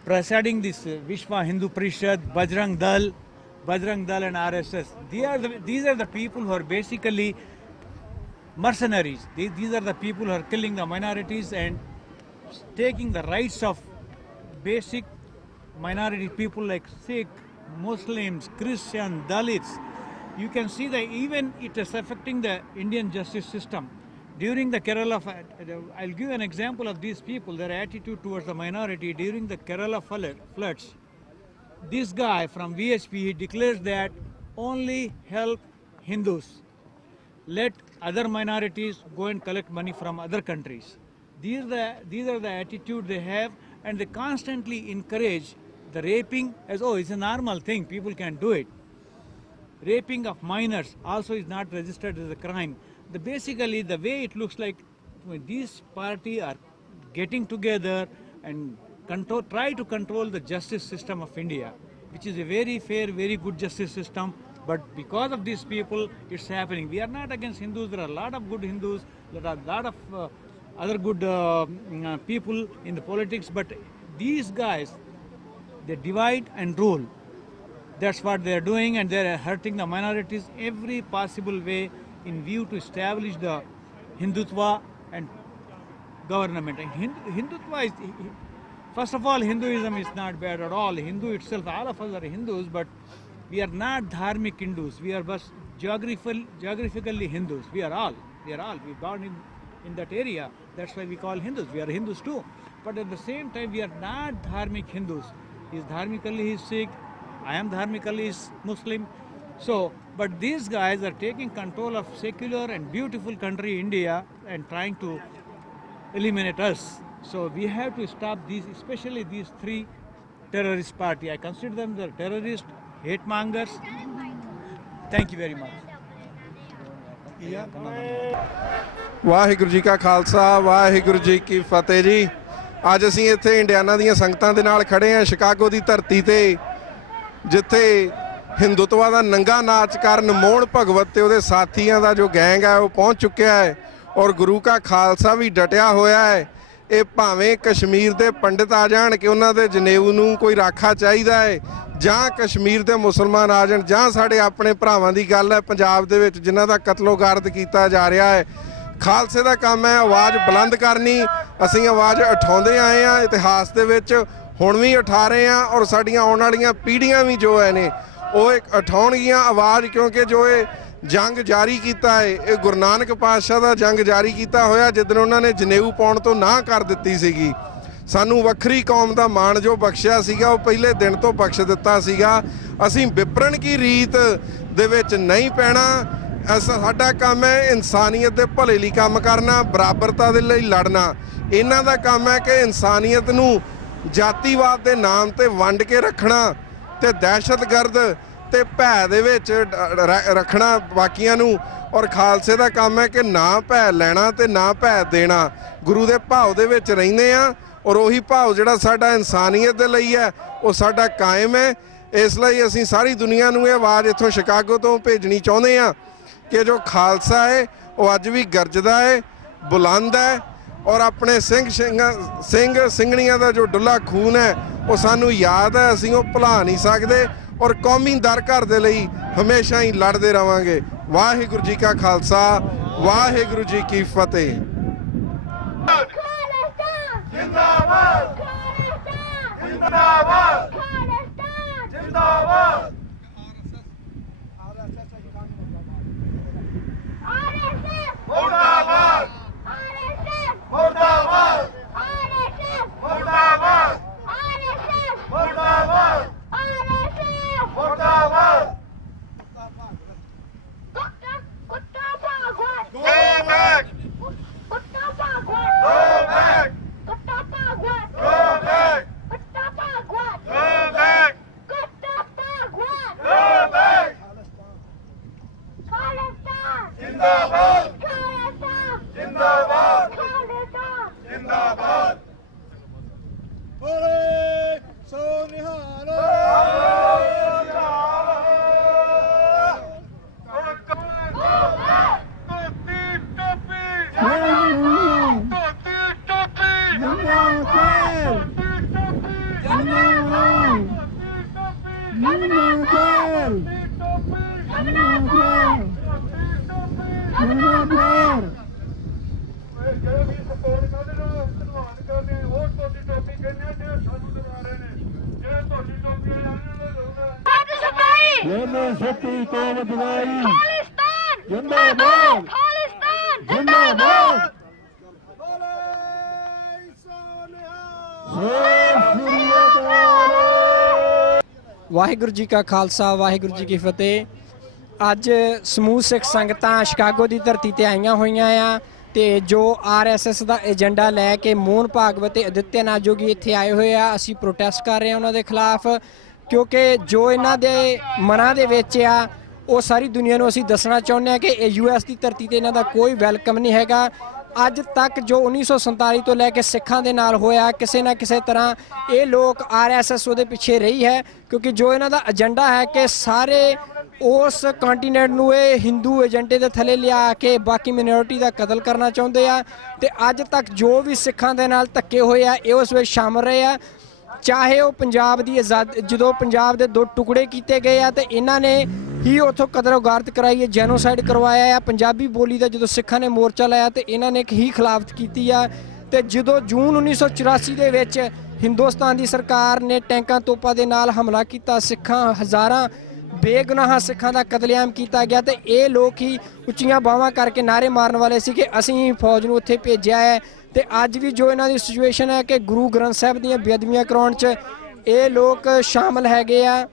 Vishwa Hindu Parishad, Bajrang Dal and RSS. These are the people who are basically mercenaries. These are the people who are killing the minorities and taking the rights of basic minority people like Sikh, Muslims, Christian, Dalits. You can see that even it is affecting the Indian justice system. During the Kerala, I'll give an example of these people, their attitude towards the minority during the Kerala floods. this guy from VHP, he declares that only help Hindus. Let other minorities go and collect money from other countries. These are the attitude they have, and they constantly encourage the raping as, oh, it's a normal thing, people can do it. Raping of minors also is not registered as a crime. Basically, the way it looks like, when these parties are getting together and try to control the justice system of India, which is a very fair, very good justice system. But because of these people, it's happening. We are not against Hindus. There are a lot of good Hindus. There are a lot of other good people in the politics. But these guys, they divide and rule. That's what they are doing, and they are hurting the minorities every possible way in view to establish the hindutva and government. And hindutva is, first of all, Hinduism is not bad at all. Hindu itself, all of us are Hindus, but we are not dharmic Hindus. We are just geographically Hindus. We are all. We born in that area. That's why we call Hindus. We are Hindus too. But at the same time, we are not dharmic Hindus. He is dharmically, he is Sikh. I am dharmically Muslim. So, but these guys are taking control of secular and beautiful country India and trying to eliminate us. So we have to stop these, especially these three terrorist parties. I consider them the terrorist, hate mongers. Thank you very much. Waheguru ji ਕਾ ਖਾਲਸਾ ਵਾਹਿਗੁਰੂ ਜੀ ਕੀ ਫਤਿਹ ਜੀ। ਅੱਜ ਅਸੀਂ ਇੱਥੇ Indiana ਦੀਆਂ ਸੰਗਤਾਂ ਦੇ ਨਾਲ ਖੜੇ ਹਾਂ ਸ਼ਿਕਾਗੋ ਦੀ ਧਰਤੀ ਤੇ, ਜਿੱਥੇ ਹਿੰਦੂਤਵਾ ਦਾ ਨੰਗਾ ਨਾਚ ਕਰਨ ਮੋਹਨ ਭਗਵਤ ਤੇ ਉਹਦੇ ਸਾਥੀਆਂ ਦਾ ਜੋ ਗੈਂਗ ਹੈ ਉਹ ਪਹੁੰਚ ਚੁੱਕਿਆ ਹੈ, ਔਰ ਗੁਰੂ ਕਾ ਖਾਲਸਾ ਵੀ ਡਟਿਆ ਹੋਇਆ ਹੈ। ਇਹ ਭਾਵੇਂ ਕਸ਼ਮੀਰ ਦੇ ਪੰਡਿਤ ਆ ਜਾਣ ਕਿ ਉਹਨਾਂ ਦੇ ਜਨੇਊ ਨੂੰ ਕੋਈ ਰਾਖਾ ਚਾਹੀਦਾ ਹੈ, ਜਾਂ ਕਸ਼ਮੀਰ ਦੇ ਮੁਸਲਮਾਨ ਆ ਜਾਣ, ਜਾਂ ਸਾਡੇ ਆਪਣੇ ਭਰਾਵਾਂ ਦੀ ਗੱਲ ਹੈ ਪੰਜਾਬ ਦੇ ਵਿੱਚ ਜਿਨ੍ਹਾਂ ਦਾ ਕਤਲੋਗਾਰਦ ਕੀਤਾ ਜਾ ਰਿਹਾ ਹੈ। ਖਾਲਸੇ ਦਾ ਕੰਮ ਹੈ ਆਵਾਜ਼ ਬੁਲੰਦ ਕਰਨੀ। ਅਸੀਂ ਆਵਾਜ਼ ਉਠਾਉਂਦੇ ਆਏ ਹਾਂ ਇਤਿਹਾਸ ਦੇ ਵਿੱਚ, ਹੁਣ ਵੀ ਉਠਾ ਰਹੇ ਹਾਂ, ਔਰ ਸਾਡੀਆਂ ਆਉਣ ਵਾਲੀਆਂ ਪੀੜ੍ਹੀਆਂ ਵੀ ਜੋ ਹੈ ਨੇ ਉਹ ਇੱਕ ਉਠਾਉਣਗੀਆਂ ਆਵਾਜ਼, ਕਿਉਂਕਿ ਜੋ ਇਹ ਜੰਗ ਜਾਰੀ ਕੀਤਾ ਹੈ ਇਹ ਗੁਰੂ ਨਾਨਕ ਪਾਤਸ਼ਾਹ ਦਾ ਜੰਗ ਜਾਰੀ ਕੀਤਾ ਹੋਇਆ, ਜਿੱਦਣ ਉਹਨਾਂ ਨੇ ਜਨੇਊ ਪਾਉਣ ਤੋਂ ਨਾਂਹ ਕਰ ਦਿੱਤੀ ਸੀਗੀ। ਸਾਨੂੰ ਵੱਖਰੀ ਕੌਮ ਦਾ ਮਾਣ ਜੋ ਬਖਸ਼ਿਆ ਸੀਗਾ ਉਹ ਪਹਿਲੇ ਦਿਨ ਤੋਂ ਬਖਸ਼ ਦਿੱਤਾ ਸੀਗਾ। ਅਸੀਂ ਵਿਪਰਨ ਕੀ ਰੀਤ ਦੇ ਵਿੱਚ ਨਹੀਂ ਪੈਣਾ। ਸਾਡਾ ਕੰਮ ਹੈ ਇਨਸਾਨੀਅਤ ਦੇ ਭਲੇ ਲਈ ਕੰਮ ਕਰਨਾ, ਬਰਾਬਰਤਾ ਦੇ ਲਈ ਲੜਨਾ। ਇਹਨਾਂ ਦਾ ਕੰਮ ਹੈ ਕਿ ਇਨਸਾਨੀਅਤ ਨੂੰ ਜਾਤੀਵਾਦ ਦੇ ਨਾਮ ਤੇ ਵੰਡ ਕੇ ਰੱਖਣਾ ਤੇ ਦਹਿਸ਼ਤਗਰਦ ਤੇ ਭੈ ਦੇ ਵਿੱਚ ਰੱਖਣਾ ਬਾਕੀਆਂ ਨੂੰ। ਔਰ ਖਾਲਸੇ ਦਾ ਕੰਮ ਹੈ ਕਿ ਨਾ ਭੈ ਲੈਣਾ ਤੇ ਨਾ ਭੈ ਦੇਣਾ। ਗੁਰੂ ਦੇ ਭਾਵ ਦੇ ਵਿੱਚ ਰਹਿੰਦੇ ਆ, ਔਰ ਉਹੀ ਭਾਵ ਜਿਹੜਾ ਸਾਡਾ ਇਨਸਾਨੀਅਤ ਦੇ ਲਈ ਹੈ ਉਹ ਸਾਡਾ ਕਾਇਮ ਹੈ। ਇਸ ਲਈ ਅਸੀਂ ਸਾਰੀ ਦੁਨੀਆ ਨੂੰ ਇਹ ਆਵਾਜ਼ ਇੱਥੋਂ ਸ਼ਿਕਾਗੋ ਤੋਂ ਭੇਜਣੀ ਚਾਹੁੰਦੇ ਹਾਂ ਕਿ ਜੋ ਖਾਲਸਾ ਹੈ ਉਹ ਅੱਜ ਵੀ ਗਰਜਦਾ ਹੈ, ਬੁਲੰਦ ਹੈ, ਔਰ ਆਪਣੇ ਸਿੰਘ ਸਿੰਘਣੀਆਂ ਦਾ ਜੋ ਡੁੱਲਾ ਖੂਨ ਹੈ ਉਹ ਸਾਨੂੰ ਯਾਦ ਹੈ, ਅਸੀਂ ਉਹ ਭੁਲਾ ਨਹੀਂ ਸਕਦੇ, ਔਰ ਕੌਮੀ ਦਰ ਘਰ ਦੇ ਲਈ ਹਮੇਸ਼ਾ ਹੀ ਲੜਦੇ ਰਵਾਂਗੇ। ਵਾਹਿਗੁਰੂ ਜੀ ਕਾ ਖਾਲਸਾ ਵਾਹਿਗੁਰੂ ਜੀ ਕੀ ਫਤਿਹ। जिंदाबाद जिंदाबाद जिंदाबाद मुर्दाबाद मुर्दाबाद मुर्दाबाद मुर्दाबाद मुर्दाबाद Go back! Go back! Go back! Go back! Go back! Zindabad! Zindabad! Zindabad! Bole Sonihara! Waheguru ji ਕਾ ਖਾਲਸਾ ਵਾਹਿਗੁਰੂ ਜੀ ਕੀ ਫਤਿਹ। ਅੱਜ ਸਮੂਹ ਸਿੱਖ ਸੰਗਤਾਂ ਸ਼ਿਕਾਗੋ ਦੀ ਧਰਤੀ ਤੇ ਆਈਆਂ ਹੋਈਆਂ ਆ ਤੇ ਜੋ RSS ਦਾ ਏਜੰਡਾ ਲੈ ਕੇ ਮੋਹਨ ਭਾਗਵਤ ਤੇ ਆਦਿੱਤਿਆਨਾਥ ਜੋਗੀ ਇੱਥੇ ਆਏ ਹੋਏ ਆ। ਅਸੀਂ ਪ੍ਰੋਟੈਸਟ ਕਰ ਰਹੇ ਹਾਂ ਉਹਨਾਂ ਦੇ ਖਿਲਾਫ, ਕਿਉਂਕਿ ਜੋ ਇਹਨਾਂ ਦੇ ਮਨਾਂ ਦੇ ਵਿੱਚ ਆ ਉਹ ਸਾਰੀ ਦੁਨੀਆ ਨੂੰ ਅਸੀਂ ਦੱਸਣਾ ਚਾਹੁੰਦੇ ਹਾਂ ਕਿ ਇਹ US ਦੀ ਧਰਤੀ ਤੇ ਇਹਨਾਂ ਦਾ ਕੋਈ ਵੈਲਕਮ ਨਹੀਂ ਹੈਗਾ। ਅੱਜ ਤੱਕ ਜੋ 1947 ਤੋਂ ਲੈ ਕੇ ਸਿੱਖਾਂ ਦੇ ਨਾਲ ਹੋਇਆ, ਕਿਸੇ ਨਾ ਕਿਸੇ ਤਰ੍ਹਾਂ ਇਹ ਲੋਕ RSS ਉਹਦੇ ਪਿੱਛੇ ਰਹੀ ਹੈ, ਕਿਉਂਕਿ ਜੋ ਇਹਨਾਂ ਦਾ ਏਜੰਡਾ ਹੈ ਕਿ ਸਾਰੇ ਉਸ ਕੰਟੀਨੈਂਟ ਨੂੰ ਇਹ ਹਿੰਦੂ ਏਜੰਡੇ ਦੇ ਥੱਲੇ ਲਿਆ ਕੇ ਬਾਕੀ ਮਿਨੋਰਿਟੀ ਦਾ ਕਤਲ ਕਰਨਾ ਚਾਹੁੰਦੇ ਆ। ਤੇ ਅੱਜ ਤੱਕ ਜੋ ਵੀ ਸਿੱਖਾਂ ਦੇ ਨਾਲ ਧੱਕੇ ਹੋਏ ਆ ਇਹ ਉਸ ਵਿੱਚ ਸ਼ਾਮਲ ਰਹੇ ਆ। ਚਾਹੇ ਉਹ ਪੰਜਾਬ ਦੀ ਆਜ਼ਾਦੀ, ਜਦੋਂ ਪੰਜਾਬ ਦੇ 2 ਟੁਕੜੇ ਕੀਤੇ ਗਏ ਆ ਤੇ ਇਹਨਾਂ ਨੇ ਹੀ ਉੱਥੋਂ ਕਤਲ ਗਾਰਤ ਕਰਾਈ ਹੈ, ਜੈਨੋਸਾਈਡ ਕਰਵਾਇਆ ਆ। ਪੰਜਾਬੀ ਬੋਲੀ ਦਾ ਜਦੋਂ ਸਿੱਖਾਂ ਨੇ ਮੋਰਚਾ ਲਾਇਆ ਤੇ ਇਹਨਾਂ ਨੇ ਹੀ ਖਿਲਾਫਤ ਕੀਤੀ ਆ। ਤੇ ਜਦੋਂ ਜੂਨ 1984 ਦੇ ਵਿੱਚ ਹਿੰਦੁਸਤਾਨ ਦੀ ਸਰਕਾਰ ਨੇ ਟੈਂਕਾਂ ਤੋਪਾਂ ਦੇ ਨਾਲ ਹਮਲਾ ਕੀਤਾ, ਸਿੱਖਾਂ ਹਜ਼ਾਰਾਂ ਬੇਗੁਨਾਹ ਸਿੱਖਾਂ ਦਾ ਕਤਲੇਆਮ ਕੀਤਾ ਗਿਆ ਤੇ ਇਹ ਲੋਕ ਹੀ ਉੱਚੀਆਂ ਬਾਹਾਂ ਕਰਕੇ ਨਾਅਰੇ ਮਾਰਨ ਵਾਲੇ ਸੀ ਕਿ ਅਸੀਂ ਫੌਜ ਨੂੰ ਉੱਥੇ ਭੇਜਿਆ ਹੈ। ਤੇ ਅੱਜ ਵੀ ਜੋ ਇਹਨਾਂ ਦੀ ਸਿਚੁਏਸ਼ਨ ਹੈ ਕਿ ਗੁਰੂ ਗ੍ਰੰਥ ਸਾਹਿਬ ਦੀਆਂ ਬੇਅਦਬੀਆਂ ਕਰਾਉਣ 'ਚ ਇਹ ਲੋਕ ਸ਼ਾਮਲ ਹੈਗੇ ਆ।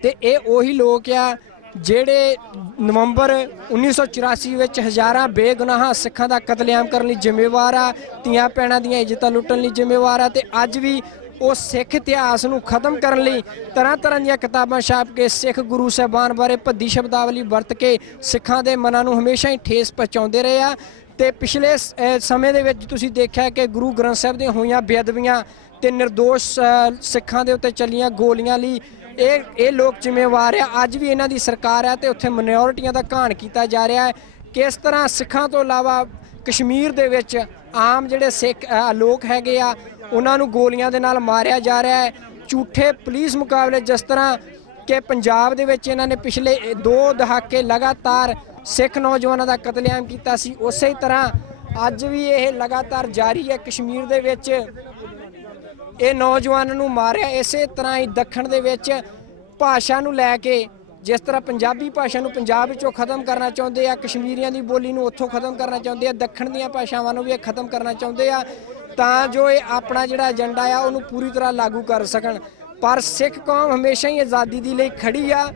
ਤੇ ਇਹ ਉਹੀ ਲੋਕ ਆ ਜਿਹੜੇ ਨਵੰਬਰ 1984 ਵਿੱਚ ਹਜ਼ਾਰਾਂ ਬੇਗੁਨਾਹ ਸਿੱਖਾਂ ਦਾ ਕਤਲੇਆਮ ਕਰਨ ਲਈ ਜ਼ਿੰਮੇਵਾਰ ਆ, ਧੀਆਂ ਭੈਣਾਂ ਦੀਆਂ ਇੱਜ਼ਤਾਂ ਲੁੱਟਣ ਲਈ ਜ਼ਿੰਮੇਵਾਰ ਆ। ਤੇ ਅੱਜ ਵੀ ਉਹ ਸਿੱਖ ਇਤਿਹਾਸ ਨੂੰ ਖਤਮ ਕਰਨ ਲਈ ਤਰ੍ਹਾਂ ਤਰ੍ਹਾਂ ਦੀਆਂ ਕਿਤਾਬਾਂ ਛਾਪ ਕੇ ਸਿੱਖ ਗੁਰੂ ਸਾਹਿਬਾਨ ਬਾਰੇ ਭੱਦੀ ਸ਼ਬਦਾਵਲੀ ਵਰਤ ਕੇ ਸਿੱਖਾਂ ਦੇ ਮਨਾਂ ਨੂੰ ਹਮੇਸ਼ਾ ਹੀ ਠੇਸ ਪਹੁੰਚਾਉਂਦੇ ਰਹੇ ਆ। ਤੇ ਪਿਛਲੇ ਸਮੇਂ ਦੇ ਵਿੱਚ ਤੁਸੀਂ ਦੇਖਿਆ ਕਿ ਗੁਰੂ ਗ੍ਰੰਥ ਸਾਹਿਬ ਦੀਆਂ ਹੋਈਆਂ ਬੇਅਦਬੀਆਂ ਤੇ ਨਿਰਦੋਸ਼ ਸਿੱਖਾਂ ਦੇ ਉੱਤੇ ਚੱਲੀਆਂ ਗੋਲੀਆਂ ਲਈ ਇਹ ਲੋਕ ਜ਼ਿੰਮੇਵਾਰ ਆ। ਅੱਜ ਵੀ ਇਹਨਾਂ ਦੀ ਸਰਕਾਰ ਹੈ ਤੇ ਉੱਥੇ ਮਿਨੋਰਿਟੀਆਂ ਦਾ ਘਾਣ ਕੀਤਾ ਜਾ ਰਿਹਾ ਹੈ। ਕਿਸ ਤਰ੍ਹਾਂ ਸਿੱਖਾਂ ਤੋਂ ਇਲਾਵਾ ਕਸ਼ਮੀਰ ਦੇ ਵਿੱਚ ਆਮ ਜਿਹੜੇ ਸਿੱਖ ਲੋਕ ਹੈਗੇ ਆ ਉਹਨਾਂ ਨੂੰ ਗੋਲੀਆਂ ਦੇ ਨਾਲ ਮਾਰਿਆ ਜਾ ਰਿਹਾ ਹੈ। ਝੂਠੇ ਪੁਲਿਸ ਮੁਕਾਬਲੇ, ਜਿਸ ਤਰ੍ਹਾਂ ਕਿ ਪੰਜਾਬ ਦੇ ਵਿੱਚ ਇਹਨਾਂ ਨੇ ਪਿਛਲੇ 2 ਦਹਾਕੇ ਲਗਾਤਾਰ ਸਿੱਖ ਨੌਜਵਾਨਾਂ ਦਾ ਕਤਲੇਆਮ ਕੀਤਾ ਸੀ, ਉਸੇ ਤਰ੍ਹਾਂ ਅੱਜ ਵੀ ਇਹ ਲਗਾਤਾਰ ਜਾਰੀ ਹੈ। ਕਸ਼ਮੀਰ ਦੇ ਵਿੱਚ ਇਹ ਨੌਜਵਾਨਾਂ ਨੂੰ ਮਾਰਿਆ। ਇਸੇ ਤਰ੍ਹਾਂ ਹੀ ਦੱਖਣ ਦੇ ਵਿੱਚ ਭਾਸ਼ਾ ਨੂੰ ਲੈ ਕੇ, ਜਿਸ ਤਰ੍ਹਾਂ ਪੰਜਾਬੀ ਭਾਸ਼ਾ ਨੂੰ ਪੰਜਾਬ ਵਿੱਚੋਂ ਖਤਮ ਕਰਨਾ ਚਾਹੁੰਦੇ ਆ, ਕਸ਼ਮੀਰੀਆਂ ਦੀ ਬੋਲੀ ਨੂੰ ਉੱਥੋਂ ਖਤਮ ਕਰਨਾ ਚਾਹੁੰਦੇ ਆ, ਦੱਖਣ ਦੀਆਂ ਭਾਸ਼ਾਵਾਂ ਨੂੰ ਵੀ ਇਹ ਖਤਮ ਕਰਨਾ ਚਾਹੁੰਦੇ ਆ ਤਾਂ ਜੋ ਇਹ ਆਪਣਾ ਜਿਹੜਾ ਏਜੰਡਾ ਆ ਉਹਨੂੰ ਪੂਰੀ ਤਰ੍ਹਾਂ ਲਾਗੂ ਕਰ ਸਕਣ। ਪਰ ਸਿੱਖ ਕੌਮ ਹਮੇਸ਼ਾ ਹੀ ਆਜ਼ਾਦੀ ਦੇ ਲਈ ਖੜੀ ਆ।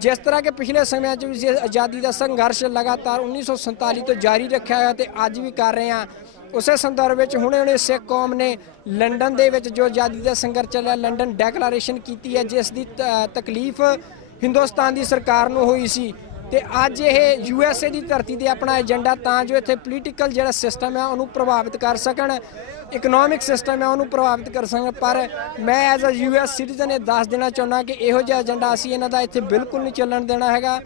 ਜਿਸ ਤਰ੍ਹਾਂ ਕਿ ਪਿਛਲੇ ਸਮਿਆਂ 'ਚ ਵੀ ਆਜ਼ਾਦੀ ਦਾ ਸੰਘਰਸ਼ ਲਗਾਤਾਰ 1947 ਤੋਂ ਜਾਰੀ ਰੱਖਿਆ ਹੋਇਆ ਤੇ ਅੱਜ ਵੀ ਕਰ ਰਹੇ ਆ। ਉਸੇ ਸੰਦਰਭ ਵਿੱਚ ਹੁਣੇ ਸਿੱਖ ਕੌਮ ਨੇ ਲੰਡਨ ਦੇ ਵਿੱਚ ਜੋ ਆਜ਼ਾਦੀ ਦਾ ਸੰਘਰਸ਼ ਚੱਲਿਆ, ਲੰਡਨ ਡੈਕਲੇਰੇਸ਼ਨ ਕੀਤੀ ਹੈ, ਜਿਸ ਦੀ ਤਕਲੀਫ ਹਿੰਦੁਸਤਾਨ ਦੀ ਸਰਕਾਰ ਨੂੰ ਹੋਈ ਸੀ। ਤੇ ਅੱਜ ਇਹ USA ਦੀ ਧਰਤੀ ਤੇ ਆਪਣਾ ਏਜੰਡਾ ਤਾਂ ਜੋ ਇੱਥੇ ਪੋਲੀਟੀਕਲ ਜਿਹੜਾ ਸਿਸਟਮ ਹੈ ਉਹਨੂੰ ਪ੍ਰਭਾਵਿਤ ਕਰ ਸਕਣ, ਇਕਨੋਮਿਕ ਸਿਸਟਮ ਹੈ ਉਹਨੂੰ ਪ੍ਰਭਾਵਿਤ ਕਰ ਸਕਣ। ਪਰ ਮੈਂ ਐਜ਼ ਅ US ਸਿਟੀਜ਼ਨ ਇਹ ਦੱਸ ਦੇਣਾ ਚਾਹੁੰਦਾ ਕਿ ਇਹੋ ਜਿਹਾ ਏਜੰਡਾ ਅਸੀਂ ਇਹਨਾਂ ਦਾ ਇੱਥੇ ਬਿਲਕੁਲ ਨਹੀਂ ਚੱਲਣ ਦੇਣਾ ਹੈਗਾ।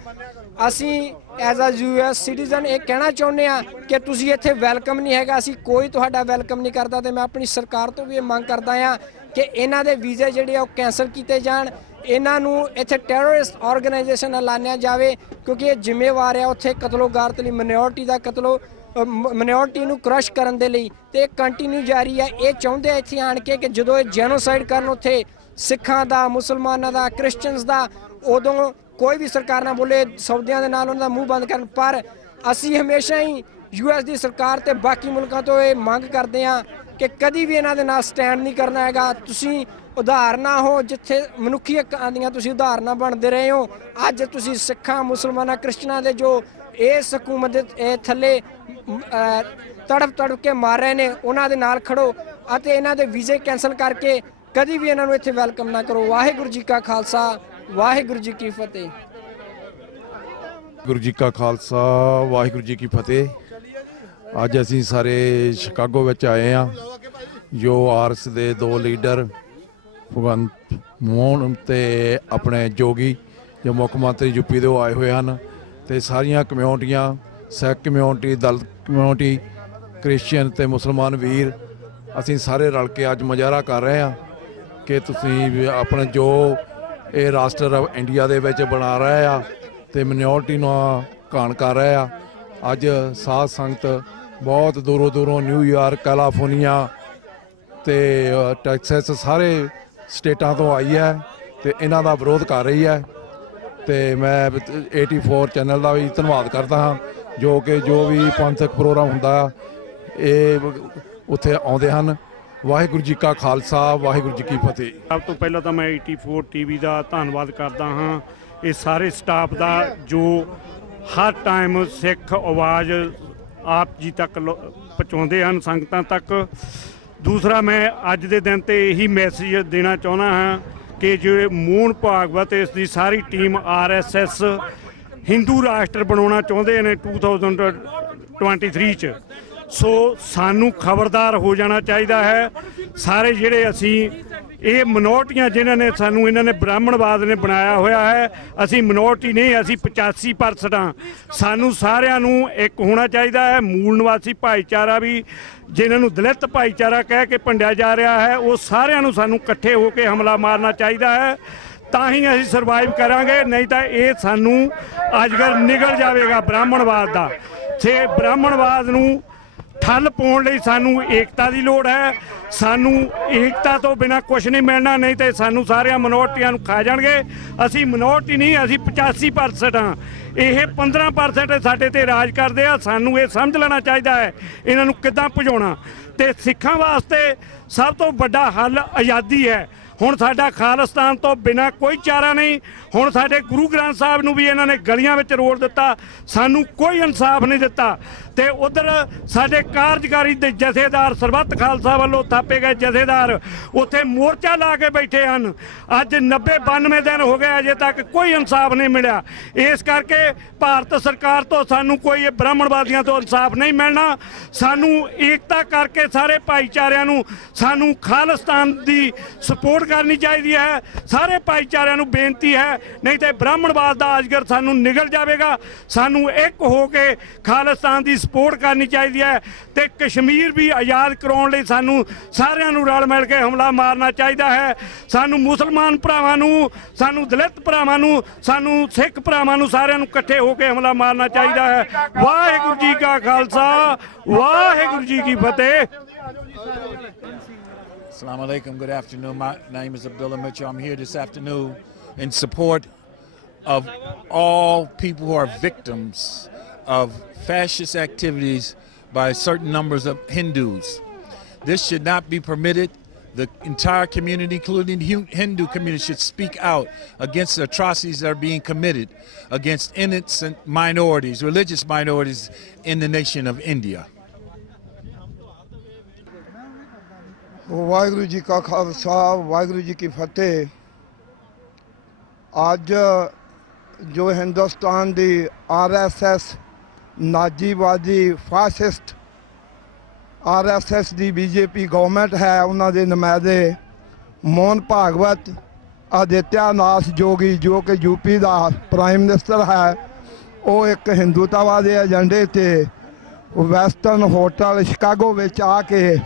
ਅਸੀਂ ਐਜ਼ ਅ US ਸਿਟੀਜ਼ਨ ਇਹ ਕਹਿਣਾ ਚਾਹੁੰਦੇ ਹਾਂ ਕਿ ਤੁਸੀਂ ਇੱਥੇ ਵੈਲਕਮ ਨਹੀਂ ਹੈਗਾ, ਅਸੀਂ ਕੋਈ ਤੁਹਾਡਾ ਵੈਲਕਮ ਨਹੀਂ ਕਰਦਾ। ਤੇ ਮੈਂ ਆਪਣੀ ਸਰਕਾਰ ਤੋਂ ਵੀ ਇਹ ਮੰਗ ਕਰਦਾ ਹਾਂ ਕਿ ਇਹਨਾਂ ਦੇ ਵੀਜ਼ੇ ਜਿਹੜੇ ਆ ਉਹ ਕੈਂਸਲ ਕੀਤੇ ਜਾਣ, ਇਹਨਾਂ ਨੂੰ ਇੱਥੇ ਟੈਰਰਿਸਟ ਆਰਗੇਨਾਈਜੇਸ਼ਨ ਐਲਾਨਿਆ ਜਾਵੇ, ਕਿਉਂਕਿ ਇਹ ਜ਼ਿੰਮੇਵਾਰ ਆ ਉੱਥੇ ਕਤਲੋ ਗਾਰਤ ਲਈ, ਮਿਨੋਰਿਟੀ ਦਾ ਮਿਨੋਰਿਟੀ ਨੂੰ ਕ੍ਰਸ਼ ਕਰਨ ਦੇ ਲਈ। ਤੇ ਇਹ ਕੰਟੀਨਿਊ ਜਾਰੀ ਹੈ। ਇਹ ਚਾਹੁੰਦੇ ਇੱਥੇ ਆਣ ਕੇ ਕਿ ਜਦੋਂ ਇਹ ਜੈਨੋਸਾਈਡ ਕਰਨ ਉੱਥੇ ਸਿੱਖਾਂ ਦਾ, ਮੁਸਲਮਾਨਾਂ ਦਾ, ਕ੍ਰਿਸਚਨਸ ਦਾ, ਉਦੋਂ ਕੋਈ ਵੀ ਸਰਕਾਰ ਨਾ ਬੋਲੇ, ਸੌਦਿਆਂ ਦੇ ਨਾਲ ਉਹਨਾਂ ਦਾ ਮੂੰਹ ਬੰਦ ਕਰਨ। ਪਰ ਅਸੀਂ ਹਮੇਸ਼ਾ ਹੀ US ਦੀ ਸਰਕਾਰ ਤੇ ਬਾਕੀ ਮੁਲਕਾਂ ਤੋਂ ਇਹ ਮੰਗ ਕਰਦੇ ਹਾਂ ਕਿ ਕਦੀ ਵੀ ਇਹਨਾਂ ਦੇ ਨਾਲ ਸਟੈਂਡ ਨਹੀਂ ਕਰਨਾ ਹੈਗਾ। ਤੁਸੀਂ ਉਦਾਹਰਨਾਂ ਹੋ, ਜਿੱਥੇ ਮਨੁੱਖੀ ਹੱਕਾਂ ਦੀਆਂ ਤੁਸੀਂ ਉਦਾਹਰਨਾਂ ਬਣਦੇ ਰਹੇ ਹੋ, ਅੱਜ ਤੁਸੀਂ ਸਿੱਖਾਂ, ਮੁਸਲਮਾਨਾਂ, ਕ੍ਰਿਸਚਨਾਂ ਦੇ ਜੋ ਇਸ ਹਕੂਮਤ ਦੇ ਥੱਲੇ ਤੜਫ ਕੇ ਮਾਰ ਰਹੇ ਨੇ ਉਹਨਾਂ ਦੇ ਨਾਲ ਖੜੋ ਅਤੇ ਇਹਨਾਂ ਦੇ ਵੀਜ਼ੇ ਕੈਂਸਲ ਕਰਕੇ ਕਦੀ ਵੀ ਇਹਨਾਂ ਨੂੰ ਇੱਥੇ ਵੈਲਕਮ ਨਾ ਕਰੋ। ਵਾਹਿਗੁਰੂ ਜੀ ਕਾ ਖਾਲਸਾ, ਵਾਹਿਗੁਰੂ ਜੀ ਕੀ ਫਤਿਹ। ਗੁਰੂ ਜੀ ਕਾ ਖਾਲਸਾ, ਵਾਹਿਗੁਰੂ ਜੀ ਕੀ ਫਤਿਹ। ਅੱਜ ਅਸੀਂ ਸਾਰੇ ਸ਼ਿਕਾਗੋ ਵਿੱਚ ਆਏ ਹਾਂ। ਜੋ RSS ਦੇ 2 ਲੀਡਰ ਭਗਵੰਤ ਮਾਨ ਤੇ ਆਪਣੇ ਜੋਗੀ ਜੋ ਮੁੱਖ ਮੰਤਰੀ UP ਦੇ ਉਹ ਆਏ ਹੋਏ ਹਨ ਤੇ ਸਾਰੀਆਂ ਕਮਿਊਨਿਟੀਆਂ, ਸਿੱਖ ਕਮਿਊਨਿਟੀ, ਦਲਿਤ ਕਮਿਊਨਿਟੀ, ਕ੍ਰਿਸਚੀਅਨ ਤੇ ਮੁਸਲਮਾਨ ਵੀਰ, ਅਸੀਂ ਸਾਰੇ ਰਲ ਕੇ ਅੱਜ ਮੁਜ਼ਾਹਰਾ ਕਰ ਰਹੇ ਹਾਂ ਕਿ ਤੁਸੀਂ ਆਪਣੇ ਜੋ ਇਹ ਰਾਸ਼ਟਰ ਇੰਡੀਆ ਦੇ ਵਿੱਚ ਬਣਾ ਰਹੇ ਆ ਤੇ ਮਿਨੋਰਿਟੀ ਨੂੰ ਘਾਣ ਕਰ ਰਹੇ ਆ। ਅੱਜ ਸਾਧ ਸੰਗਤ ਬਹੁਤ ਦੂਰੋਂ ਨਿਊਯਾਰਕ, ਕੈਲੀਫੋਰਨੀਆ ਤੇ ਟੈਕਸਸ ਸਾਰੇ ਸਟੇਟਾਂ ਤੋਂ ਆਈ ਹੈ ਤੇ ਇਹਨਾਂ ਦਾ ਵਿਰੋਧ ਕਰ ਰਹੀ ਹੈ। ਤੇ ਮੈਂ 84 ਚੈਨਲ ਦਾ ਵੀ ਧੰਨਵਾਦ ਕਰਦਾ ਹਾਂ ਜੋ ਕਿ ਜੋ ਵੀ ਪੰਥਕ ਪ੍ਰੋਗਰਾਮ ਹੁੰਦਾ ਇਹ ਉੱਥੇ ਆਉਂਦੇ ਹਨ ਵਾਹਿਗੁਰੂ ਜੀ ਕਾ ਖਾਲਸਾ ਵਾਹਿਗੁਰੂ ਜੀ ਕੀ ਫਤਿਹ। ਸਭ ਤੋਂ ਪਹਿਲਾਂ ਤਾਂ ਮੈਂ 84 ਟੀਵੀ ਦਾ ਧੰਨਵਾਦ ਕਰਦਾ ਹਾਂ, ਇਹ ਸਾਰੇ ਸਟਾਫ ਦਾ ਜੋ ਹਰ ਟਾਈਮ ਸਿੱਖ ਆਵਾਜ਼ ਆਪ ਜੀ ਤੱਕ ਪਹੁੰਚਾਉਂਦੇ ਹਨ, ਸੰਗਤਾਂ ਤੱਕ। ਦੂਸਰਾ ਮੈਂ ਅੱਜ ਦੇ ਦਿਨ ਤੇ ਇਹੀ ਮੈਸੇਜ ਦੇਣਾ ਚਾਹੁੰਦਾ ਹਾਂ ਕਿ ਜੋ ਮੋਹਨ ਭਾਗਵਤ ਇਸ ਦੀ ਸਾਰੀ ਟੀਮ RSS ਹਿੰਦੂ ਰਾਸ਼ਟਰ ਬਣਾਉਣਾ ਚਾਹੁੰਦੇ ਨੇ 2023 'ਚ। ਸੋ ਸਾਨੂੰ ਖਬਰਦਾਰ ਹੋ ਜਾਣਾ ਚਾਹੀਦਾ ਹੈ। ਸਾਰੇ ਜਿਹੜੇ ਅਸੀਂ ਇਹ ਮਿਨੋਰਟੀਆਂ ਜਿਨ੍ਹਾਂ ਨੇ ਸਾਨੂੰ ਇਹਨਾਂ ਨੇ ਬ੍ਰਾਹਮਣਵਾਦ ਨੇ ਬਣਾਇਆ ਹੋਇਆ ਹੈ, ਅਸੀਂ ਮਿਨੋਰਟੀ ਨਹੀਂ, ਅਸੀਂ 85% ਹਾਂ। ਸਾਨੂੰ ਸਾਰਿਆਂ ਨੂੰ ਇੱਕ ਹੋਣਾ ਚਾਹੀਦਾ ਹੈ। ਮੂਲ ਨਿਵਾਸੀ ਭਾਈਚਾਰਾ ਵੀ ਜਿਨ੍ਹਾਂ ਨੂੰ ਦਲਿਤ ਭਾਈਚਾਰਾ ਕਹਿ ਕੇ ਭੰਡਿਆ ਜਾ ਰਿਹਾ ਹੈ, ਉਹ ਸਾਰਿਆਂ ਨੂੰ ਸਾਨੂੰ ਇਕੱਠੇ ਹੋ ਕੇ ਹਮਲਾ ਮਾਰਨਾ ਚਾਹੀਦਾ ਹੈ, ਤਾਂ ਹੀ ਅਸੀਂ ਸਰਵਾਈਵ ਕਰਾਂਗੇ। ਨਹੀਂ ਤਾਂ ਇਹ ਸਾਨੂੰ ਅਜਗਰ ਨਿਗਲ ਜਾਵੇਗਾ ਬ੍ਰਾਹਮਣਵਾਦ ਦਾ। ਤੇ ਬ੍ਰਾਹਮਣਵਾਦ ਨੂੰ ਠੱਲ ਪਾਉਣ ਲਈ ਸਾਨੂੰ ਏਕਤਾ ਦੀ ਲੋੜ ਹੈ। ਸਾਨੂੰ ਏਕਤਾ ਤੋਂ ਬਿਨਾਂ ਕੁਝ ਨਹੀਂ ਮਿਲਣਾ, ਨਹੀਂ ਤੇ ਸਾਨੂੰ ਸਾਰਿਆਂ ਮਿਨੋਰਟੀਆਂ ਨੂੰ ਖਾ ਜਾਣਗੇ। ਅਸੀਂ ਮਿਨੋਰਟੀ ਨਹੀਂ, ਅਸੀਂ 85% ਹਾਂ। ਇਹ 15% ਸਾਡੇ ਤੇ ਰਾਜ ਕਰਦੇ ਆ। ਸਾਨੂੰ ਇਹ ਸਮਝ ਲੈਣਾ ਚਾਹੀਦਾ ਹੈ ਇਹਨਾਂ ਨੂੰ ਕਿੱਦਾਂ ਭਜਾਉਣਾ। ਤੇ ਸਿੱਖਾਂ ਵਾਸਤੇ ਸਭ ਤੋਂ ਵੱਡਾ ਹੱਲ ਆਜ਼ਾਦੀ ਹੈ। ਹੁਣ ਸਾਡਾ ਖਾਲਿਸਤਾਨ ਤੋਂ ਬਿਨਾਂ ਕੋਈ ਚਾਰਾ ਨਹੀਂ। ਹੁਣ ਸਾਡੇ ਗੁਰੂ ਗ੍ਰੰਥ ਸਾਹਿਬ ਨੂੰ ਵੀ ਇਹਨਾਂ ਨੇ ਗਲੀਆਂ ਵਿੱਚ ਰੋੜ ਦਿੱਤਾ, ਸਾਨੂੰ ਕੋਈ ਇਨਸਾਫ ਨਹੀਂ ਦਿੱਤਾ। ਤੇ ਉਧਰ ਸਾਡੇ ਕਾਰਜਕਾਰੀ ਦੇ ਜਥੇਦਾਰ ਸਰਬੱਤ ਖਾਲਸਾ ਵੱਲੋਂ ਥਾਪੇ ਗਏ ਜਥੇਦਾਰ ਉੱਥੇ ਮੋਰਚਾ ਲਾ ਕੇ ਬੈਠੇ ਹਨ। ਅੱਜ 90-92 ਦਿਨ ਹੋ ਗਏ, ਅਜੇ ਤੱਕ ਕੋਈ ਇਨਸਾਫ ਨਹੀਂ ਮਿਲਿਆ। ਇਸ ਕਰਕੇ ਭਾਰਤ ਸਰਕਾਰ ਤੋਂ ਸਾਨੂੰ ਕੋਈ ਬ੍ਰਾਹਮਣਵਾਦੀਆਂ ਤੋਂ ਇਨਸਾਫ ਨਹੀਂ ਮਿਲਣਾ। ਸਾਨੂੰ ਏਕਤਾ ਕਰਕੇ ਸਾਰੇ ਭਾਈਚਾਰਿਆਂ ਨੂੰ ਸਾਨੂੰ ਖਾਲਿਸਤਾਨ ਦੀ ਸਪੋਰਟ ਕਰਨੀ ਚਾਹੀਦੀ ਹੈ। ਸਾਰੇ ਭਾਈਚਾਰਿਆਂ ਨੂੰ ਬੇਨਤੀ ਹੈ, ਨਹੀਂ ਤੇ ਬ੍ਰਾਹਮਣਵਾਦ ਦਾ ਅਜਗਰ ਸਾਨੂੰ ਨਿਗਲ ਜਾਵੇਗਾ। ਸਾਨੂੰ ਇੱਕ ਹੋ ਕੇ ਖਾਲਿਸਤਾਨ ਦੀ ਸਪੋਰਟ ਕਰਨੀ ਚਾਹੀਦੀ ਹੈ। ਤੇ ਕਸ਼ਮੀਰ ਵੀ ਆਜ਼ਾਦ ਕਰਾਉਣ ਲਈ ਸਾਨੂੰ ਸਾਰਿਆਂ ਨੂੰ ਰਲ ਮਿਲ ਕੇ ਹਮਲਾ ਮਾਰਨਾ ਚਾਹੀਦਾ ਹੈ। ਸਾਨੂੰ ਮੁਸਲਮਾਨ ਭਰਾਵਾਂ ਨੂੰ, ਸਾਨੂੰ ਦਲਿਤ ਭਰਾਵਾਂ ਨੂੰ, ਸਾਨੂੰ ਸਿੱਖ ਭਰਾਵਾਂ ਨੂੰ ਸਾਰਿਆਂ ਨੂੰ ਇਕੱਠੇ ਹੋ ਕੇ ਹਮਲਾ ਮਾਰਨਾ ਚਾਹੀਦਾ ਹੈ। ਵਾਹਿਗੁਰੂ ਜੀ ਕਾ ਖਾਲਸਾ ਵਾਹਿਗੁਰੂ ਜੀ ਕੀ ਫਤਿਹ। Assalamu alaikum, good afternoon. My name is Abdullah Mitchell. I'm here this afternoon in support of all people who are victims of fascist activities by certain numbers of Hindus. This should not be permitted. The entire community, including the Hindu community, should speak out against the atrocities that are being committed against innocent minorities, religious minorities in the nation of India. Waheguru ji ਕਾ ਖਾਲਸਾ ਵਾਹਿਗੁਰੂ ਜੀ ਕੀ ਫਤਿਹ। ਅੱਜ ਜੋ ਹਿੰਦੁਸਤਾਨ ਦੀ RSS ਨਾਜ਼ੀਵਾਦੀ fascist RSS ਦੀ BJP government ਹੈ, ਉਹਨਾਂ ਦੇ ਨੁਮਾਇੰਦੇ ਮੋਹਨ ਭਾਗਵਤ, ਆਦਿੱਤਿਆਨਾਥ ਜੋਗੀ ਜੋ ਕਿ UP ਦਾ ਪ੍ਰਾਈਮ ਮਿਨਿਸਟਰ ਹੈ, ਉਹ ਇੱਕ ਹਿੰਦੂਤਵਾ ਦੇ ਏਜੰਡੇ ਤੇ ਵੈਸਟਰਨ ਹੋਟਲ ਸ਼ਿਕਾਗੋ ਵਿੱਚ ਆ ਕੇ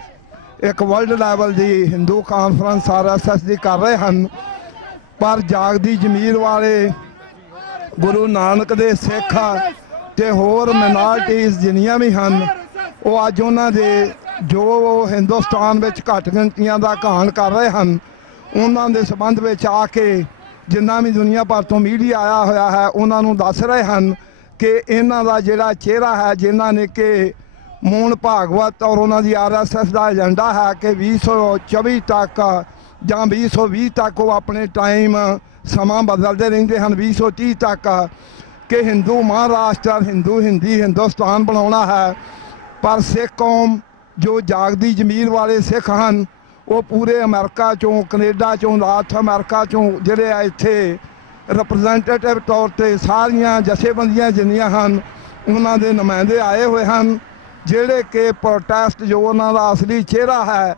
ਇੱਕ ਵਰਲਡ ਲੈਵਲ ਦੀ ਹਿੰਦੂ ਕਾਨਫਰੰਸ RSS ਦੀ ਕਰ ਰਹੇ ਹਨ। ਪਰ ਜਾਗਦੀ ਜ਼ਮੀਰ ਵਾਲੇ ਗੁਰੂ ਨਾਨਕ ਦੇ ਸਿੱਖ ਤੇ ਹੋਰ ਮਿਨਾਰਟੀਜ਼ ਜਿੰਨੀਆਂ ਵੀ ਹਨ, ਉਹ ਅੱਜ ਉਹਨਾਂ ਦੇ ਜੋ ਹਿੰਦੁਸਤਾਨ ਵਿੱਚ ਘੱਟ ਗਿਣਤੀਆਂ ਦਾ ਘਾਣ ਕਰ ਰਹੇ ਹਨ, ਉਹਨਾਂ ਦੇ ਸੰਬੰਧ ਵਿੱਚ ਆ ਕੇ ਜਿੰਨਾ ਵੀ ਦੁਨੀਆ ਭਰ ਤੋਂ ਮੀਡੀਆ ਆਇਆ ਹੋਇਆ ਹੈ, ਉਹਨਾਂ ਨੂੰ ਦੱਸ ਰਹੇ ਹਨ ਕਿ ਇਹਨਾਂ ਦਾ ਜਿਹੜਾ ਚਿਹਰਾ ਹੈ, ਜਿਨ੍ਹਾਂ ਨੇ ਕਿ ਮੋਹਨ ਭਾਗਵਤ ਔਰ ਉਹਨਾਂ ਦੀ RSS ਦਾ ਏਜੰਡਾ ਹੈ ਕਿ 2024 ਤੱਕ ਜਾਂ 2020 ਤੱਕ ਉਹ ਆਪਣੇ ਟਾਈਮ ਸਮਾਂ ਬਦਲਦੇ ਰਹਿੰਦੇ ਹਨ, 2030 ਤੱਕ ਕਿ ਹਿੰਦੂ ਮਹਾਰਾਸ਼ਟਰ, ਹਿੰਦੀ ਹਿੰਦੁਸਤਾਨ ਬਣਾਉਣਾ ਹੈ। ਪਰ ਸਿੱਖ ਕੌਮ ਜੋ ਜਾਗਦੀ ਜ਼ਮੀਰ ਵਾਲੇ ਸਿੱਖ ਹਨ, ਉਹ ਪੂਰੇ ਅਮਰੀਕਾ ਚੋਂ, ਕੈਨੇਡਾ ਚੋਂ, ਨਾਰਥ ਅਮਰੀਕਾ ਚੋਂ ਜਿਹੜੇ ਆ ਇੱਥੇ ਰਿਪਰੈਜ਼ੈਂਟੇਟਿਵ ਤੌਰ ਤੇ ਸਾਰੀਆਂ ਜਥੇਬੰਦੀਆਂ ਜਿੰਨੀਆਂ ਹਨ, ਉਹਨਾਂ ਦੇ ਨੁਮਾਇੰਦੇ ਆਏ ਹੋਏ ਹਨ, ਜਿਹੜੇ ਕਿ ਪ੍ਰੋਟੈਸਟ ਜੋ ਉਹਨਾਂ ਦਾ ਅਸਲੀ ਚਿਹਰਾ ਹੈ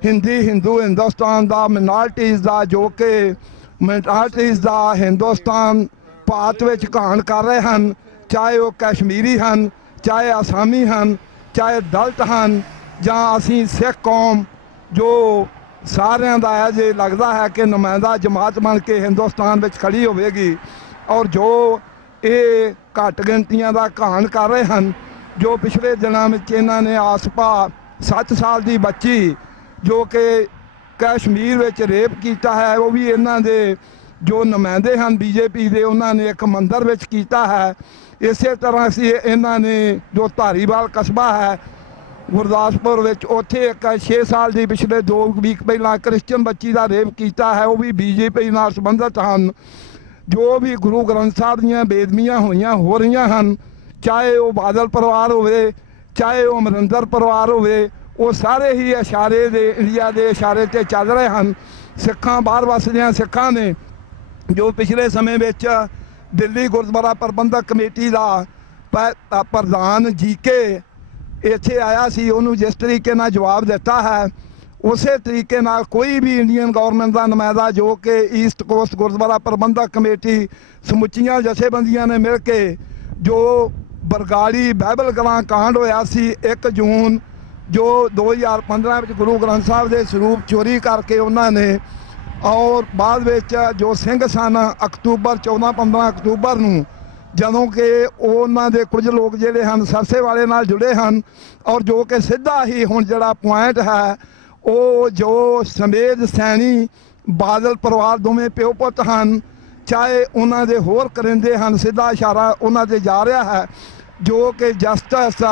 ਹਿੰਦੂ ਹਿੰਦੁਸਤਾਨ ਦਾ, ਮਿਨਾਰਟੀਜ਼ ਦਾ, ਜੋ ਕਿ ਮਿਨਾਰਟੀਜ਼ ਦਾ ਹਿੰਦੁਸਤਾਨ ਭਾਰਤ ਵਿੱਚ ਘਾਣ ਕਰ ਰਹੇ ਹਨ, ਚਾਹੇ ਉਹ ਕਸ਼ਮੀਰੀ ਹਨ, ਚਾਹੇ ਅਸਾਮੀ ਹਨ, ਚਾਹੇ ਦਲਿਤ ਹਨ, ਜਾਂ ਅਸੀਂ ਸਿੱਖ ਕੌਮ ਜੋ ਸਾਰਿਆਂ ਦਾ ਹੈ ਜੇ ਲੱਗਦਾ ਹੈ ਕਿ ਨੁਮਾਇੰਦਾ ਜਮਾਤ ਬਣ ਕੇ ਹਿੰਦੁਸਤਾਨ ਵਿੱਚ ਖੜੀ ਹੋਵੇਗੀ। ਔਰ ਜੋ ਇਹ ਘੱਟ ਗਿਣਤੀਆਂ ਦਾ ਘਾਣ ਕਰ ਰਹੇ ਹਨ, ਜੋ ਪਿਛਲੇ ਦਿਨਾਂ ਵਿੱਚ ਇਹਨਾਂ ਨੇ ਆਸਪਾ 7 ਸਾਲ ਦੀ ਬੱਚੀ ਜੋ ਕਿ ਕਸ਼ਮੀਰ ਵਿੱਚ ਰੇਪ ਕੀਤਾ ਹੈ, ਉਹ ਵੀ ਇਹਨਾਂ ਦੇ ਜੋ ਨੁਮਾਇੰਦੇ ਹਨ BJP ਦੇ, ਉਹਨਾਂ ਨੇ ਇੱਕ ਮੰਦਰ ਵਿੱਚ ਕੀਤਾ ਹੈ। ਇਸੇ ਤਰ੍ਹਾਂ ਅਸੀਂ ਇਹਨਾਂ ਨੇ ਜੋ ਧਾਰੀਵਾਲ ਕਸਬਾ ਹੈ ਗੁਰਦਾਸਪੁਰ ਵਿੱਚ ਉੱਥੇ ਇੱਕ 6 ਸਾਲ ਦੀ ਪਿਛਲੇ 2 ਵੀਕ ਪਹਿਲਾਂ ਕ੍ਰਿਸਚਨ ਬੱਚੀ ਦਾ ਰੇਪ ਕੀਤਾ ਹੈ, ਉਹ ਵੀ ਬੀਜੇਪੀ ਨਾਲ ਸੰਬੰਧਿਤ ਹਨ। ਜੋ ਵੀ ਗੁਰੂ ਗ੍ਰੰਥ ਸਾਹਿਬ ਦੀਆਂ ਬੇਦਬੀਆਂ ਹੋਈਆਂ ਹੋ ਰਹੀਆਂ ਹਨ, ਚਾਹੇ ਉਹ ਬਾਦਲ ਪਰਿਵਾਰ ਹੋਵੇ, ਚਾਹੇ ਉਹ ਅਮਰਿੰਦਰ ਪਰਿਵਾਰ ਹੋਵੇ, ਉਹ ਸਾਰੇ ਹੀ ਇਸ਼ਾਰੇ ਦੇ ਇੰਡੀਆ ਦੇ ਇਸ਼ਾਰੇ 'ਤੇ ਚੱਲ ਰਹੇ ਹਨ। ਸਿੱਖਾਂ ਬਾਹਰ ਵਸਦਿਆਂ ਸਿੱਖਾਂ ਨੇ ਜੋ ਪਿਛਲੇ ਸਮੇਂ ਵਿੱਚ ਦਿੱਲੀ ਗੁਰਦੁਆਰਾ ਪ੍ਰਬੰਧਕ ਕਮੇਟੀ ਦਾ ਪ੍ਰਧਾਨ ਜੀਕੇ ਇੱਥੇ ਆਇਆ ਸੀ, ਉਹਨੂੰ ਜਿਸ ਤਰੀਕੇ ਨਾਲ ਜਵਾਬ ਦਿੱਤਾ ਹੈ, ਉਸੇ ਤਰੀਕੇ ਨਾਲ ਕੋਈ ਵੀ ਇੰਡੀਅਨ ਗਵਰਨਮੈਂਟ ਦਾ ਨੁਮਾਇੰਦਾ ਜੋ ਕਿ ਈਸਟ ਕੋਸਟ ਗੁਰਦੁਆਰਾ ਪ੍ਰਬੰਧਕ ਕਮੇਟੀ ਸਮੁੱਚੀਆਂ ਜਥੇਬੰਦੀਆਂ ਨੇ ਮਿਲ ਕੇ ਜੋ ਬਰਗਾੜੀ ਬਾਈਬਲ ਕਲਾਂ ਕਾਂਡ ਹੋਇਆ ਸੀ 1 ਜੂਨ ਜੋ 2015 ਵਿੱਚ ਗੁਰੂ ਗ੍ਰੰਥ ਸਾਹਿਬ ਦੇ ਸਰੂਪ ਚੋਰੀ ਕਰਕੇ ਉਹਨਾਂ ਨੇ, ਔਰ ਬਾਅਦ ਵਿੱਚ ਜੋ ਸਿੰਘ ਸਨ ਅਕਤੂਬਰ 14-15 ਅਕਤੂਬਰ ਨੂੰ, ਜਦੋਂ ਕਿ ਉਹਨਾਂ ਦੇ ਕੁਝ ਲੋਕ ਜਿਹੜੇ ਹਨ ਸਰਸੇ ਵਾਲੇ ਨਾਲ ਜੁੜੇ ਹਨ, ਔਰ ਜੋ ਕਿ ਸਿੱਧਾ ਹੀ ਹੁਣ ਜਿਹੜਾ ਪੁਆਇੰਟ ਹੈ ਉਹ ਜੋ ਸਮੇਧ ਸੈਣੀ ਬਾਦਲ ਪਰਿਵਾਰ ਦੋਵੇਂ ਪਿਓ ਪੁੱਤ ਹਨ, ਚਾਹੇ ਉਹਨਾਂ ਦੇ ਹੋਰ ਕਰਿੰਦੇ ਹਨ, ਸਿੱਧਾ ਇਸ਼ਾਰਾ ਉਹਨਾਂ 'ਤੇ ਜਾ ਰਿਹਾ ਹੈ। ਜੋ ਕਿ ਜਸਟਿਸ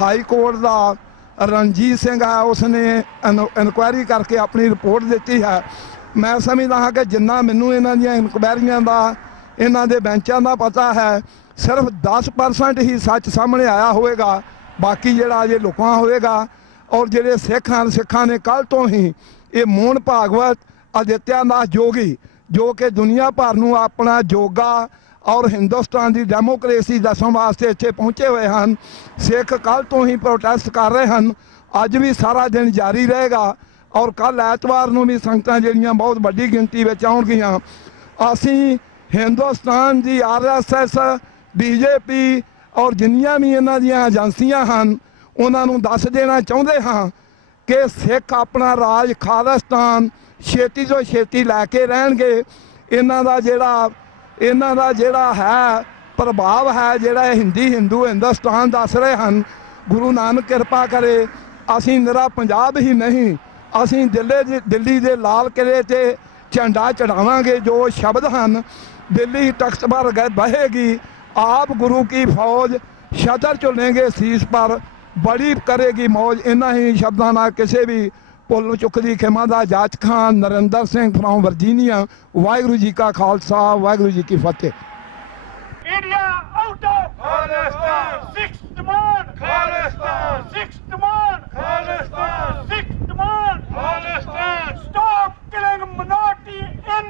ਹਾਈ ਕੋਰਟ ਦਾ ਰਣਜੀਤ ਸਿੰਘ ਹੈ, ਉਸਨੇ ਇਨਕੁਆਇਰੀ ਕਰਕੇ ਆਪਣੀ ਰਿਪੋਰਟ ਦਿੱਤੀ ਹੈ। ਮੈਂ ਸਮਝਦਾ ਹਾਂ ਕਿ ਜਿੰਨਾ ਮੈਨੂੰ ਇਹਨਾਂ ਦੀਆਂ ਇਨਕੁਆਇਰੀਆਂ ਦਾ, ਇਹਨਾਂ ਦੇ ਬੈਂਚਾਂ ਦਾ ਪਤਾ ਹੈ, ਸਿਰਫ 10% ਹੀ ਸੱਚ ਸਾਹਮਣੇ ਆਇਆ ਹੋਵੇਗਾ, ਬਾਕੀ ਜਿਹੜਾ ਅਜੇ ਲੁਕਵਾ ਹੋਵੇਗਾ। ਔਰ ਜਿਹੜੇ ਸਿੱਖ ਹਨ, ਸਿੱਖਾਂ ਨੇ ਕੱਲ੍ਹ ਤੋਂ ਹੀ ਇਹ ਮੋਹਨ ਭਾਗਵਤ, ਆਦਿੱਤਿਆਨਾਥ ਜੋਗੀ ਜੋ ਕਿ ਦੁਨੀਆ ਭਰ ਨੂੰ ਆਪਣਾ ਯੋਗਾ ਔਰ ਹਿੰਦੁਸਤਾਨ ਦੀ ਡੈਮੋਕ੍ਰੇਸੀ ਦੱਸਣ ਵਾਸਤੇ ਇੱਥੇ ਪਹੁੰਚੇ ਹੋਏ ਹਨ। ਸਿੱਖ ਕੱਲ੍ਹ ਤੋਂ ਹੀ ਪ੍ਰੋਟੈਸਟ ਕਰ ਰਹੇ ਹਨ, ਅੱਜ ਵੀ ਸਾਰਾ ਦਿਨ ਜਾਰੀ ਰਹੇਗਾ, ਔਰ ਕੱਲ੍ਹ ਐਤਵਾਰ ਨੂੰ ਵੀ ਸੰਗਤਾਂ ਜਿਹੜੀਆਂ ਬਹੁਤ ਵੱਡੀ ਗਿਣਤੀ ਵਿੱਚ ਆਉਣਗੀਆਂ। ਅਸੀਂ ਹਿੰਦੁਸਤਾਨ ਦੀ RSS, BJP ਔਰ ਜਿੰਨੀਆਂ ਵੀ ਇਹਨਾਂ ਦੀਆਂ ਏਜੰਸੀਆਂ ਹਨ ਉਹਨਾਂ ਨੂੰ ਦੱਸ ਦੇਣਾ ਚਾਹੁੰਦੇ ਹਾਂ ਕਿ ਸਿੱਖ ਆਪਣਾ ਰਾਜ ਖਾਲਿਸਤਾਨ ਛੇਤੀ ਤੋਂ ਛੇਤੀ ਲੈ ਕੇ ਰਹਿਣਗੇ। ਇਹਨਾਂ ਦਾ ਜਿਹੜਾ ਹੈ ਪ੍ਰਭਾਵ ਹੈ, ਜਿਹੜਾ ਇਹ ਹਿੰਦੂ ਹਿੰਦੁਸਤਾਨ ਦੱਸ ਰਹੇ ਹਨ, ਗੁਰੂ ਨਾਨਕ ਕਿਰਪਾ ਕਰੇ ਅਸੀਂ ਨਿਰਾ ਪੰਜਾਬ ਹੀ ਨਹੀਂ, ਅਸੀਂ ਦਿੱਲੀ ਦੇ ਲਾਲ ਕਿਲੇ 'ਤੇ ਝੰਡਾ ਚੜਾਵਾਂਗੇ। ਜੋ ਸ਼ਬਦ ਹਨ ਦਿੱਲੀ ਤਖਤ पर बहेगी, आप गुरु की फौज शतर चुनेंगे शीश पर, बड़ी करेगी मौज। इन्हां ही शब्दां नाल किसी भी भुल चुक दी खिमा दा जाच खान नरिंदर सिंह फ्रॉम वर्जीनिया। वाहिगुरू जी का खालसा, वाहिगुरू जी की फतेह। India out of Khalistan. Sikhs demand Khalistan. Sikhs demand Khalistan. Sikhs demand Khalistan. Stop killing minority in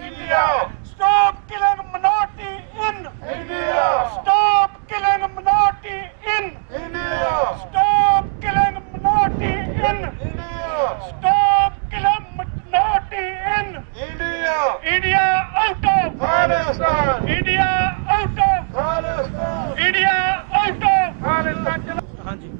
India. Stop killing minority in India. Stop killing minority in India. Stop killing minority in India. Stop killing minority in India. India out of Khalistan. India out of Khalistan. India out of Khalistan. ਹਾਂਜੀ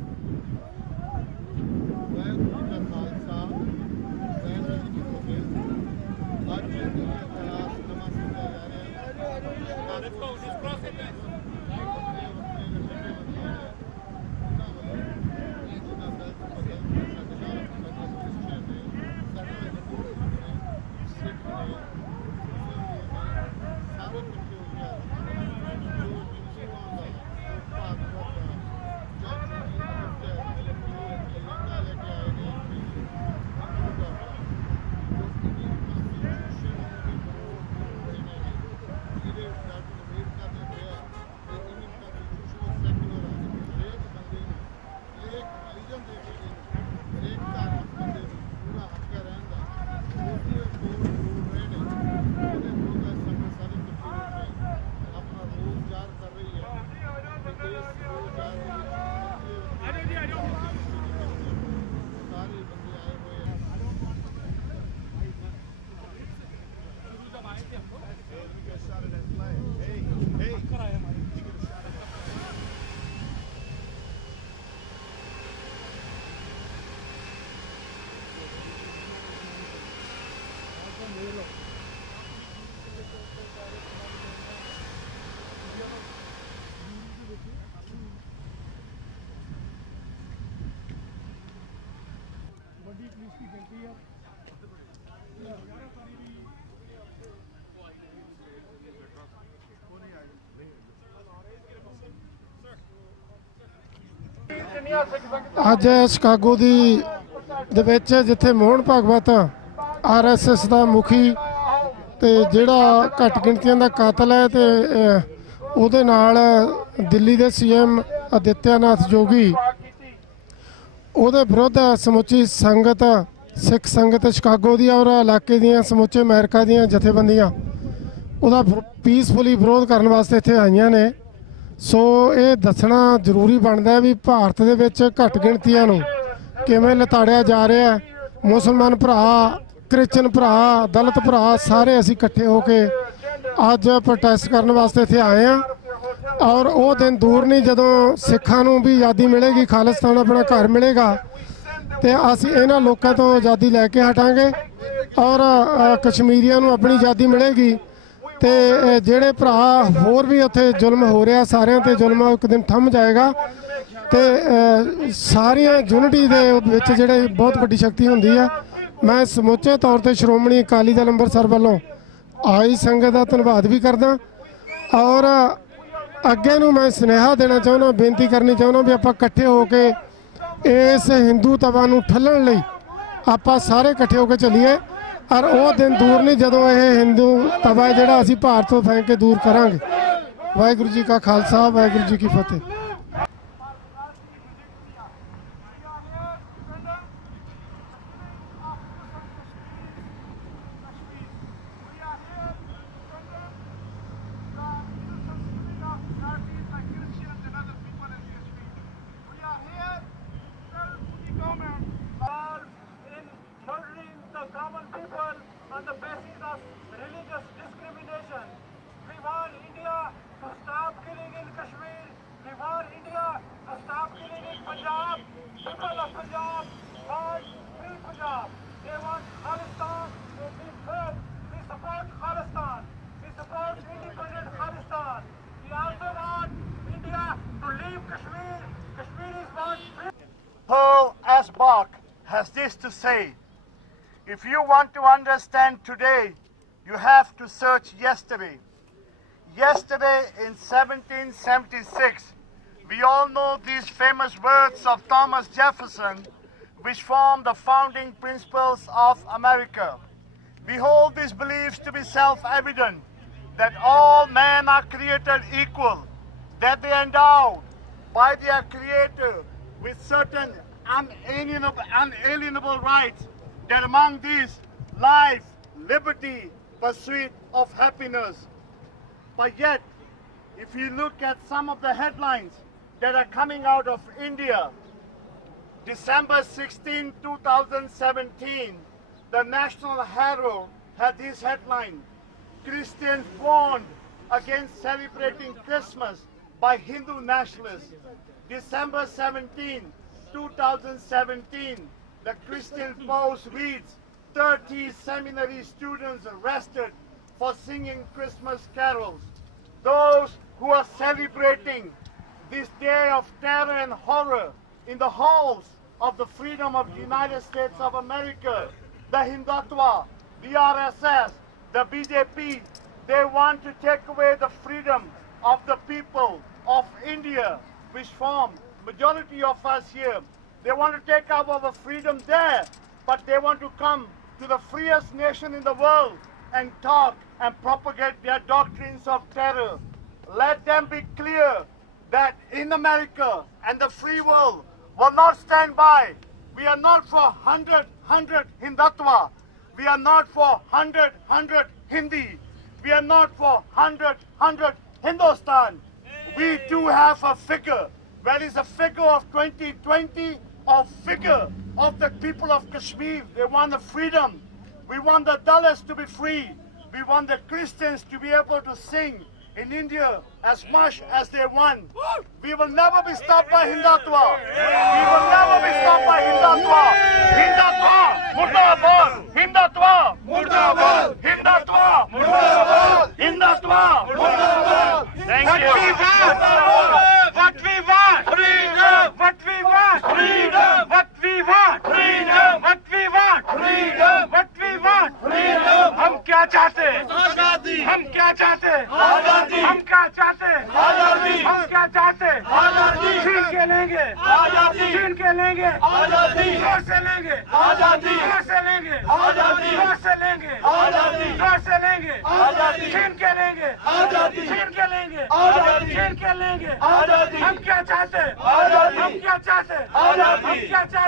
ਅੱਜ Chicago ਦੇ ਵਿੱਚ ਜਿੱਥੇ Mohan Bhagwat RSS ਦਾ ਮੁਖੀ ਤੇ ਜਿਹੜਾ ਘੱਟ ਗਿਣਤੀਆਂ ਦਾ ਕਾਤਲ ਹੈ ਤੇ ਉਹਦੇ ਨਾਲ ਦਿੱਲੀ ਦੇ CM ਆਦਿੱਤਿਆਨਾਥ ਜੋਗੀ ਉਹਦੇ ਵਿਰੁੱਧ ਸਮੁੱਚੀ ਸੰਗਤ ਸਿੱਖ ਸੰਗਤ ਸ਼ਿਕਾਗੋ ਦੀ ਔਰ ਇਲਾਕੇ ਦੀਆਂ ਸਮੁੱਚੇ ਅਮਰੀਕਾ ਦੀਆਂ ਜਥੇਬੰਦੀਆਂ ਉਹਦਾ ਪੀਸਫੁਲੀ ਵਿਰੋਧ ਕਰਨ ਵਾਸਤੇ ਇੱਥੇ ਆਈਆਂ ਨੇ। ਸੋ ਇਹ ਦੱਸਣਾ ਜ਼ਰੂਰੀ ਬਣਦਾ ਹੈ ਵੀ ਭਾਰਤ ਦੇ ਵਿੱਚ ਘੱਟ ਗਿਣਤੀਆਂ ਨੂੰ ਕਿਵੇਂ ਲਤਾੜਿਆ ਜਾ ਰਿਹਾ ਹੈ। ਮੁਸਲਮਾਨ ਭਰਾ, ਕ੍ਰਿਸਚਨ ਭਰਾ, ਦਲਿਤ ਭਰਾ ਸਾਰੇ ਅਸੀਂ ਇਕੱਠੇ ਹੋ ਕੇ ਅੱਜ ਪ੍ਰੋਟੈਸਟ ਕਰਨ ਵਾਸਤੇ ਇੱਥੇ ਆਏ ਹਾਂ। ਔਰ ਉਹ ਦਿਨ ਦੂਰ ਨਹੀਂ ਜਦੋਂ ਸਿੱਖਾਂ ਨੂੰ ਵੀ ਆਜ਼ਾਦੀ ਮਿਲੇਗੀ, ਖਾਲਿਸਤਾਨ ਆਪਣਾ ਘਰ ਮਿਲੇਗਾ ਤੇ ਅਸੀਂ ਇਹਨਾਂ ਲੋਕਾਂ ਤੋਂ ਆਜ਼ਾਦੀ ਲੈ ਕੇ ਹਟਾਂਗੇ ਔਰ ਕਸ਼ਮੀਰੀਆਂ ਨੂੰ ਆਪਣੀ ਆਜ਼ਾਦੀ ਮਿਲੇਗੀ। ਤੇ ਜਿਹੜੇ ਭਰਾ ਹੋਰ ਵੀ ਉੱਥੇ ਜ਼ੁਲਮ ਹੋ ਰਿਹਾ ਸਾਰਿਆਂ ਤੇ ਜ਼ੁਲਮ ਇੱਕ ਦਿਨ ਥੰਮ ਜਾਏਗਾ ਤੇ ਸਾਰੀਆਂ ਯੂਨਿਟੀ ਦੇ ਵਿੱਚ ਜਿਹੜੇ ਬਹੁਤ ਵੱਡੀ ਸ਼ਕਤੀ ਹੁੰਦੀ ਹੈ। ਮੈਂ ਸਮੁੱਚੇ ਤੌਰ ਤੇ ਸ਼੍ਰੋਮਣੀ ਅਕਾਲੀ ਦਲ ਅੰਮ੍ਰਿਤਸਰ ਵੱਲੋਂ ਆਈ ਸੰਗਤ ਦਾ ਧੰਨਵਾਦ ਵੀ ਕਰਦਾ ਔਰ ਅੱਗੇ ਨੂੰ ਮੈਂ ਸੁਨੇਹਾ ਦੇਣਾ ਚਾਹੁੰਦਾ, ਬੇਨਤੀ ਕਰਨੀ ਚਾਹੁੰਦਾ ਵੀ ਆਪਾਂ ਇਕੱਠੇ ਹੋ ਕੇ ਇਸ ਹਿੰਦੂਤਵਾ ਨੂੰ ਠੱਲਣ ਲਈ ਆਪਾਂ ਸਾਰੇ ਇਕੱਠੇ ਹੋ ਕੇ ਚੱਲੀਏ ਔਰ ਉਹ ਦਿਨ ਦੂਰ ਨਹੀਂ ਜਦੋਂ ਇਹ ਹਿੰਦੂ ਤਵਾ ਜਿਹੜਾ ਅਸੀਂ ਭਾਰਤ ਤੋਂ ਫੈਂਕ ਕੇ ਦੂਰ ਕਰਾਂਗੇ। ਵਾਹਿਗੁਰੂ ਜੀ ਕਾ ਖਾਲਸਾ, ਵਾਹਿਗੁਰੂ ਜੀ ਕੀ ਫਤਿਹ। Has this to say: if you want to understand today, you have to search yesterday. Yesterday in 1776, we all know these famous words of Thomas Jefferson, which form the founding principles of America. We hold these beliefs to be self-evident, that all men are created equal, that they are endowed by their Creator with certain unalienable rights, that among these life, liberty, pursuit of happiness. But yet, if you look at some of the headlines that are coming out of India, December 16, 2017, the National Herald had this headline: Christians warned against celebrating Christmas by Hindu nationalists. December 17, 2017, the Christian Post reads, 30 seminary students arrested for singing Christmas carols. Those who are celebrating this day of terror and horror in the halls of the freedom of the United States of America, the hindutva, the RSS, the BJP, they want to take away the freedom of the people of India, which form majority of us here. They want to take out our freedom there, but they want to come to the freest nation in the world and talk and propagate their doctrines of terror. Let them be clear that in America and the free world will not stand by. We are not for 100 hindutva. We are not for 100 Hindi. We are not for 100 Hindustan. We do have a figure. Where is a figure of 2020, a figure of the people of Kashmir? They want the freedom. We want the Dalits to be free. We want the Christians to be able to sing in India as much as they want. We will never be stopped by hindutva. We will never be stopped by hindutva. Hindutva, murdabad. Hindutva, murdabad. Hindutva, murdabad. Hindutva, murdabad. Thank you. What we want, freedom. What we want, freedom. What we want, freedom. What we want, freedom. What we want, freedom. हम क्या चाहते हैं? आजादी। हम क्या चाहते हैं? आजादी। हम क्या चाहते हैं? आजादी। हम क्या चाहते हैं? आजादी। छीन के लेंगे आजादी। छीन के लेंगे आजादी। जोर से लेंगे आजादी। जोर से लेंगे आजादी। जोर से लेंगे आजादी। जोर से लेंगे आजादी। छीन के लेंगे आजादी। छीन के लेंगे आजादी। छीन के लेंगे आजादी। हम क्या चाहते हैं? आजादी। हम क्या चाहते हैं? आजादी। हम क्या चाहते हैं?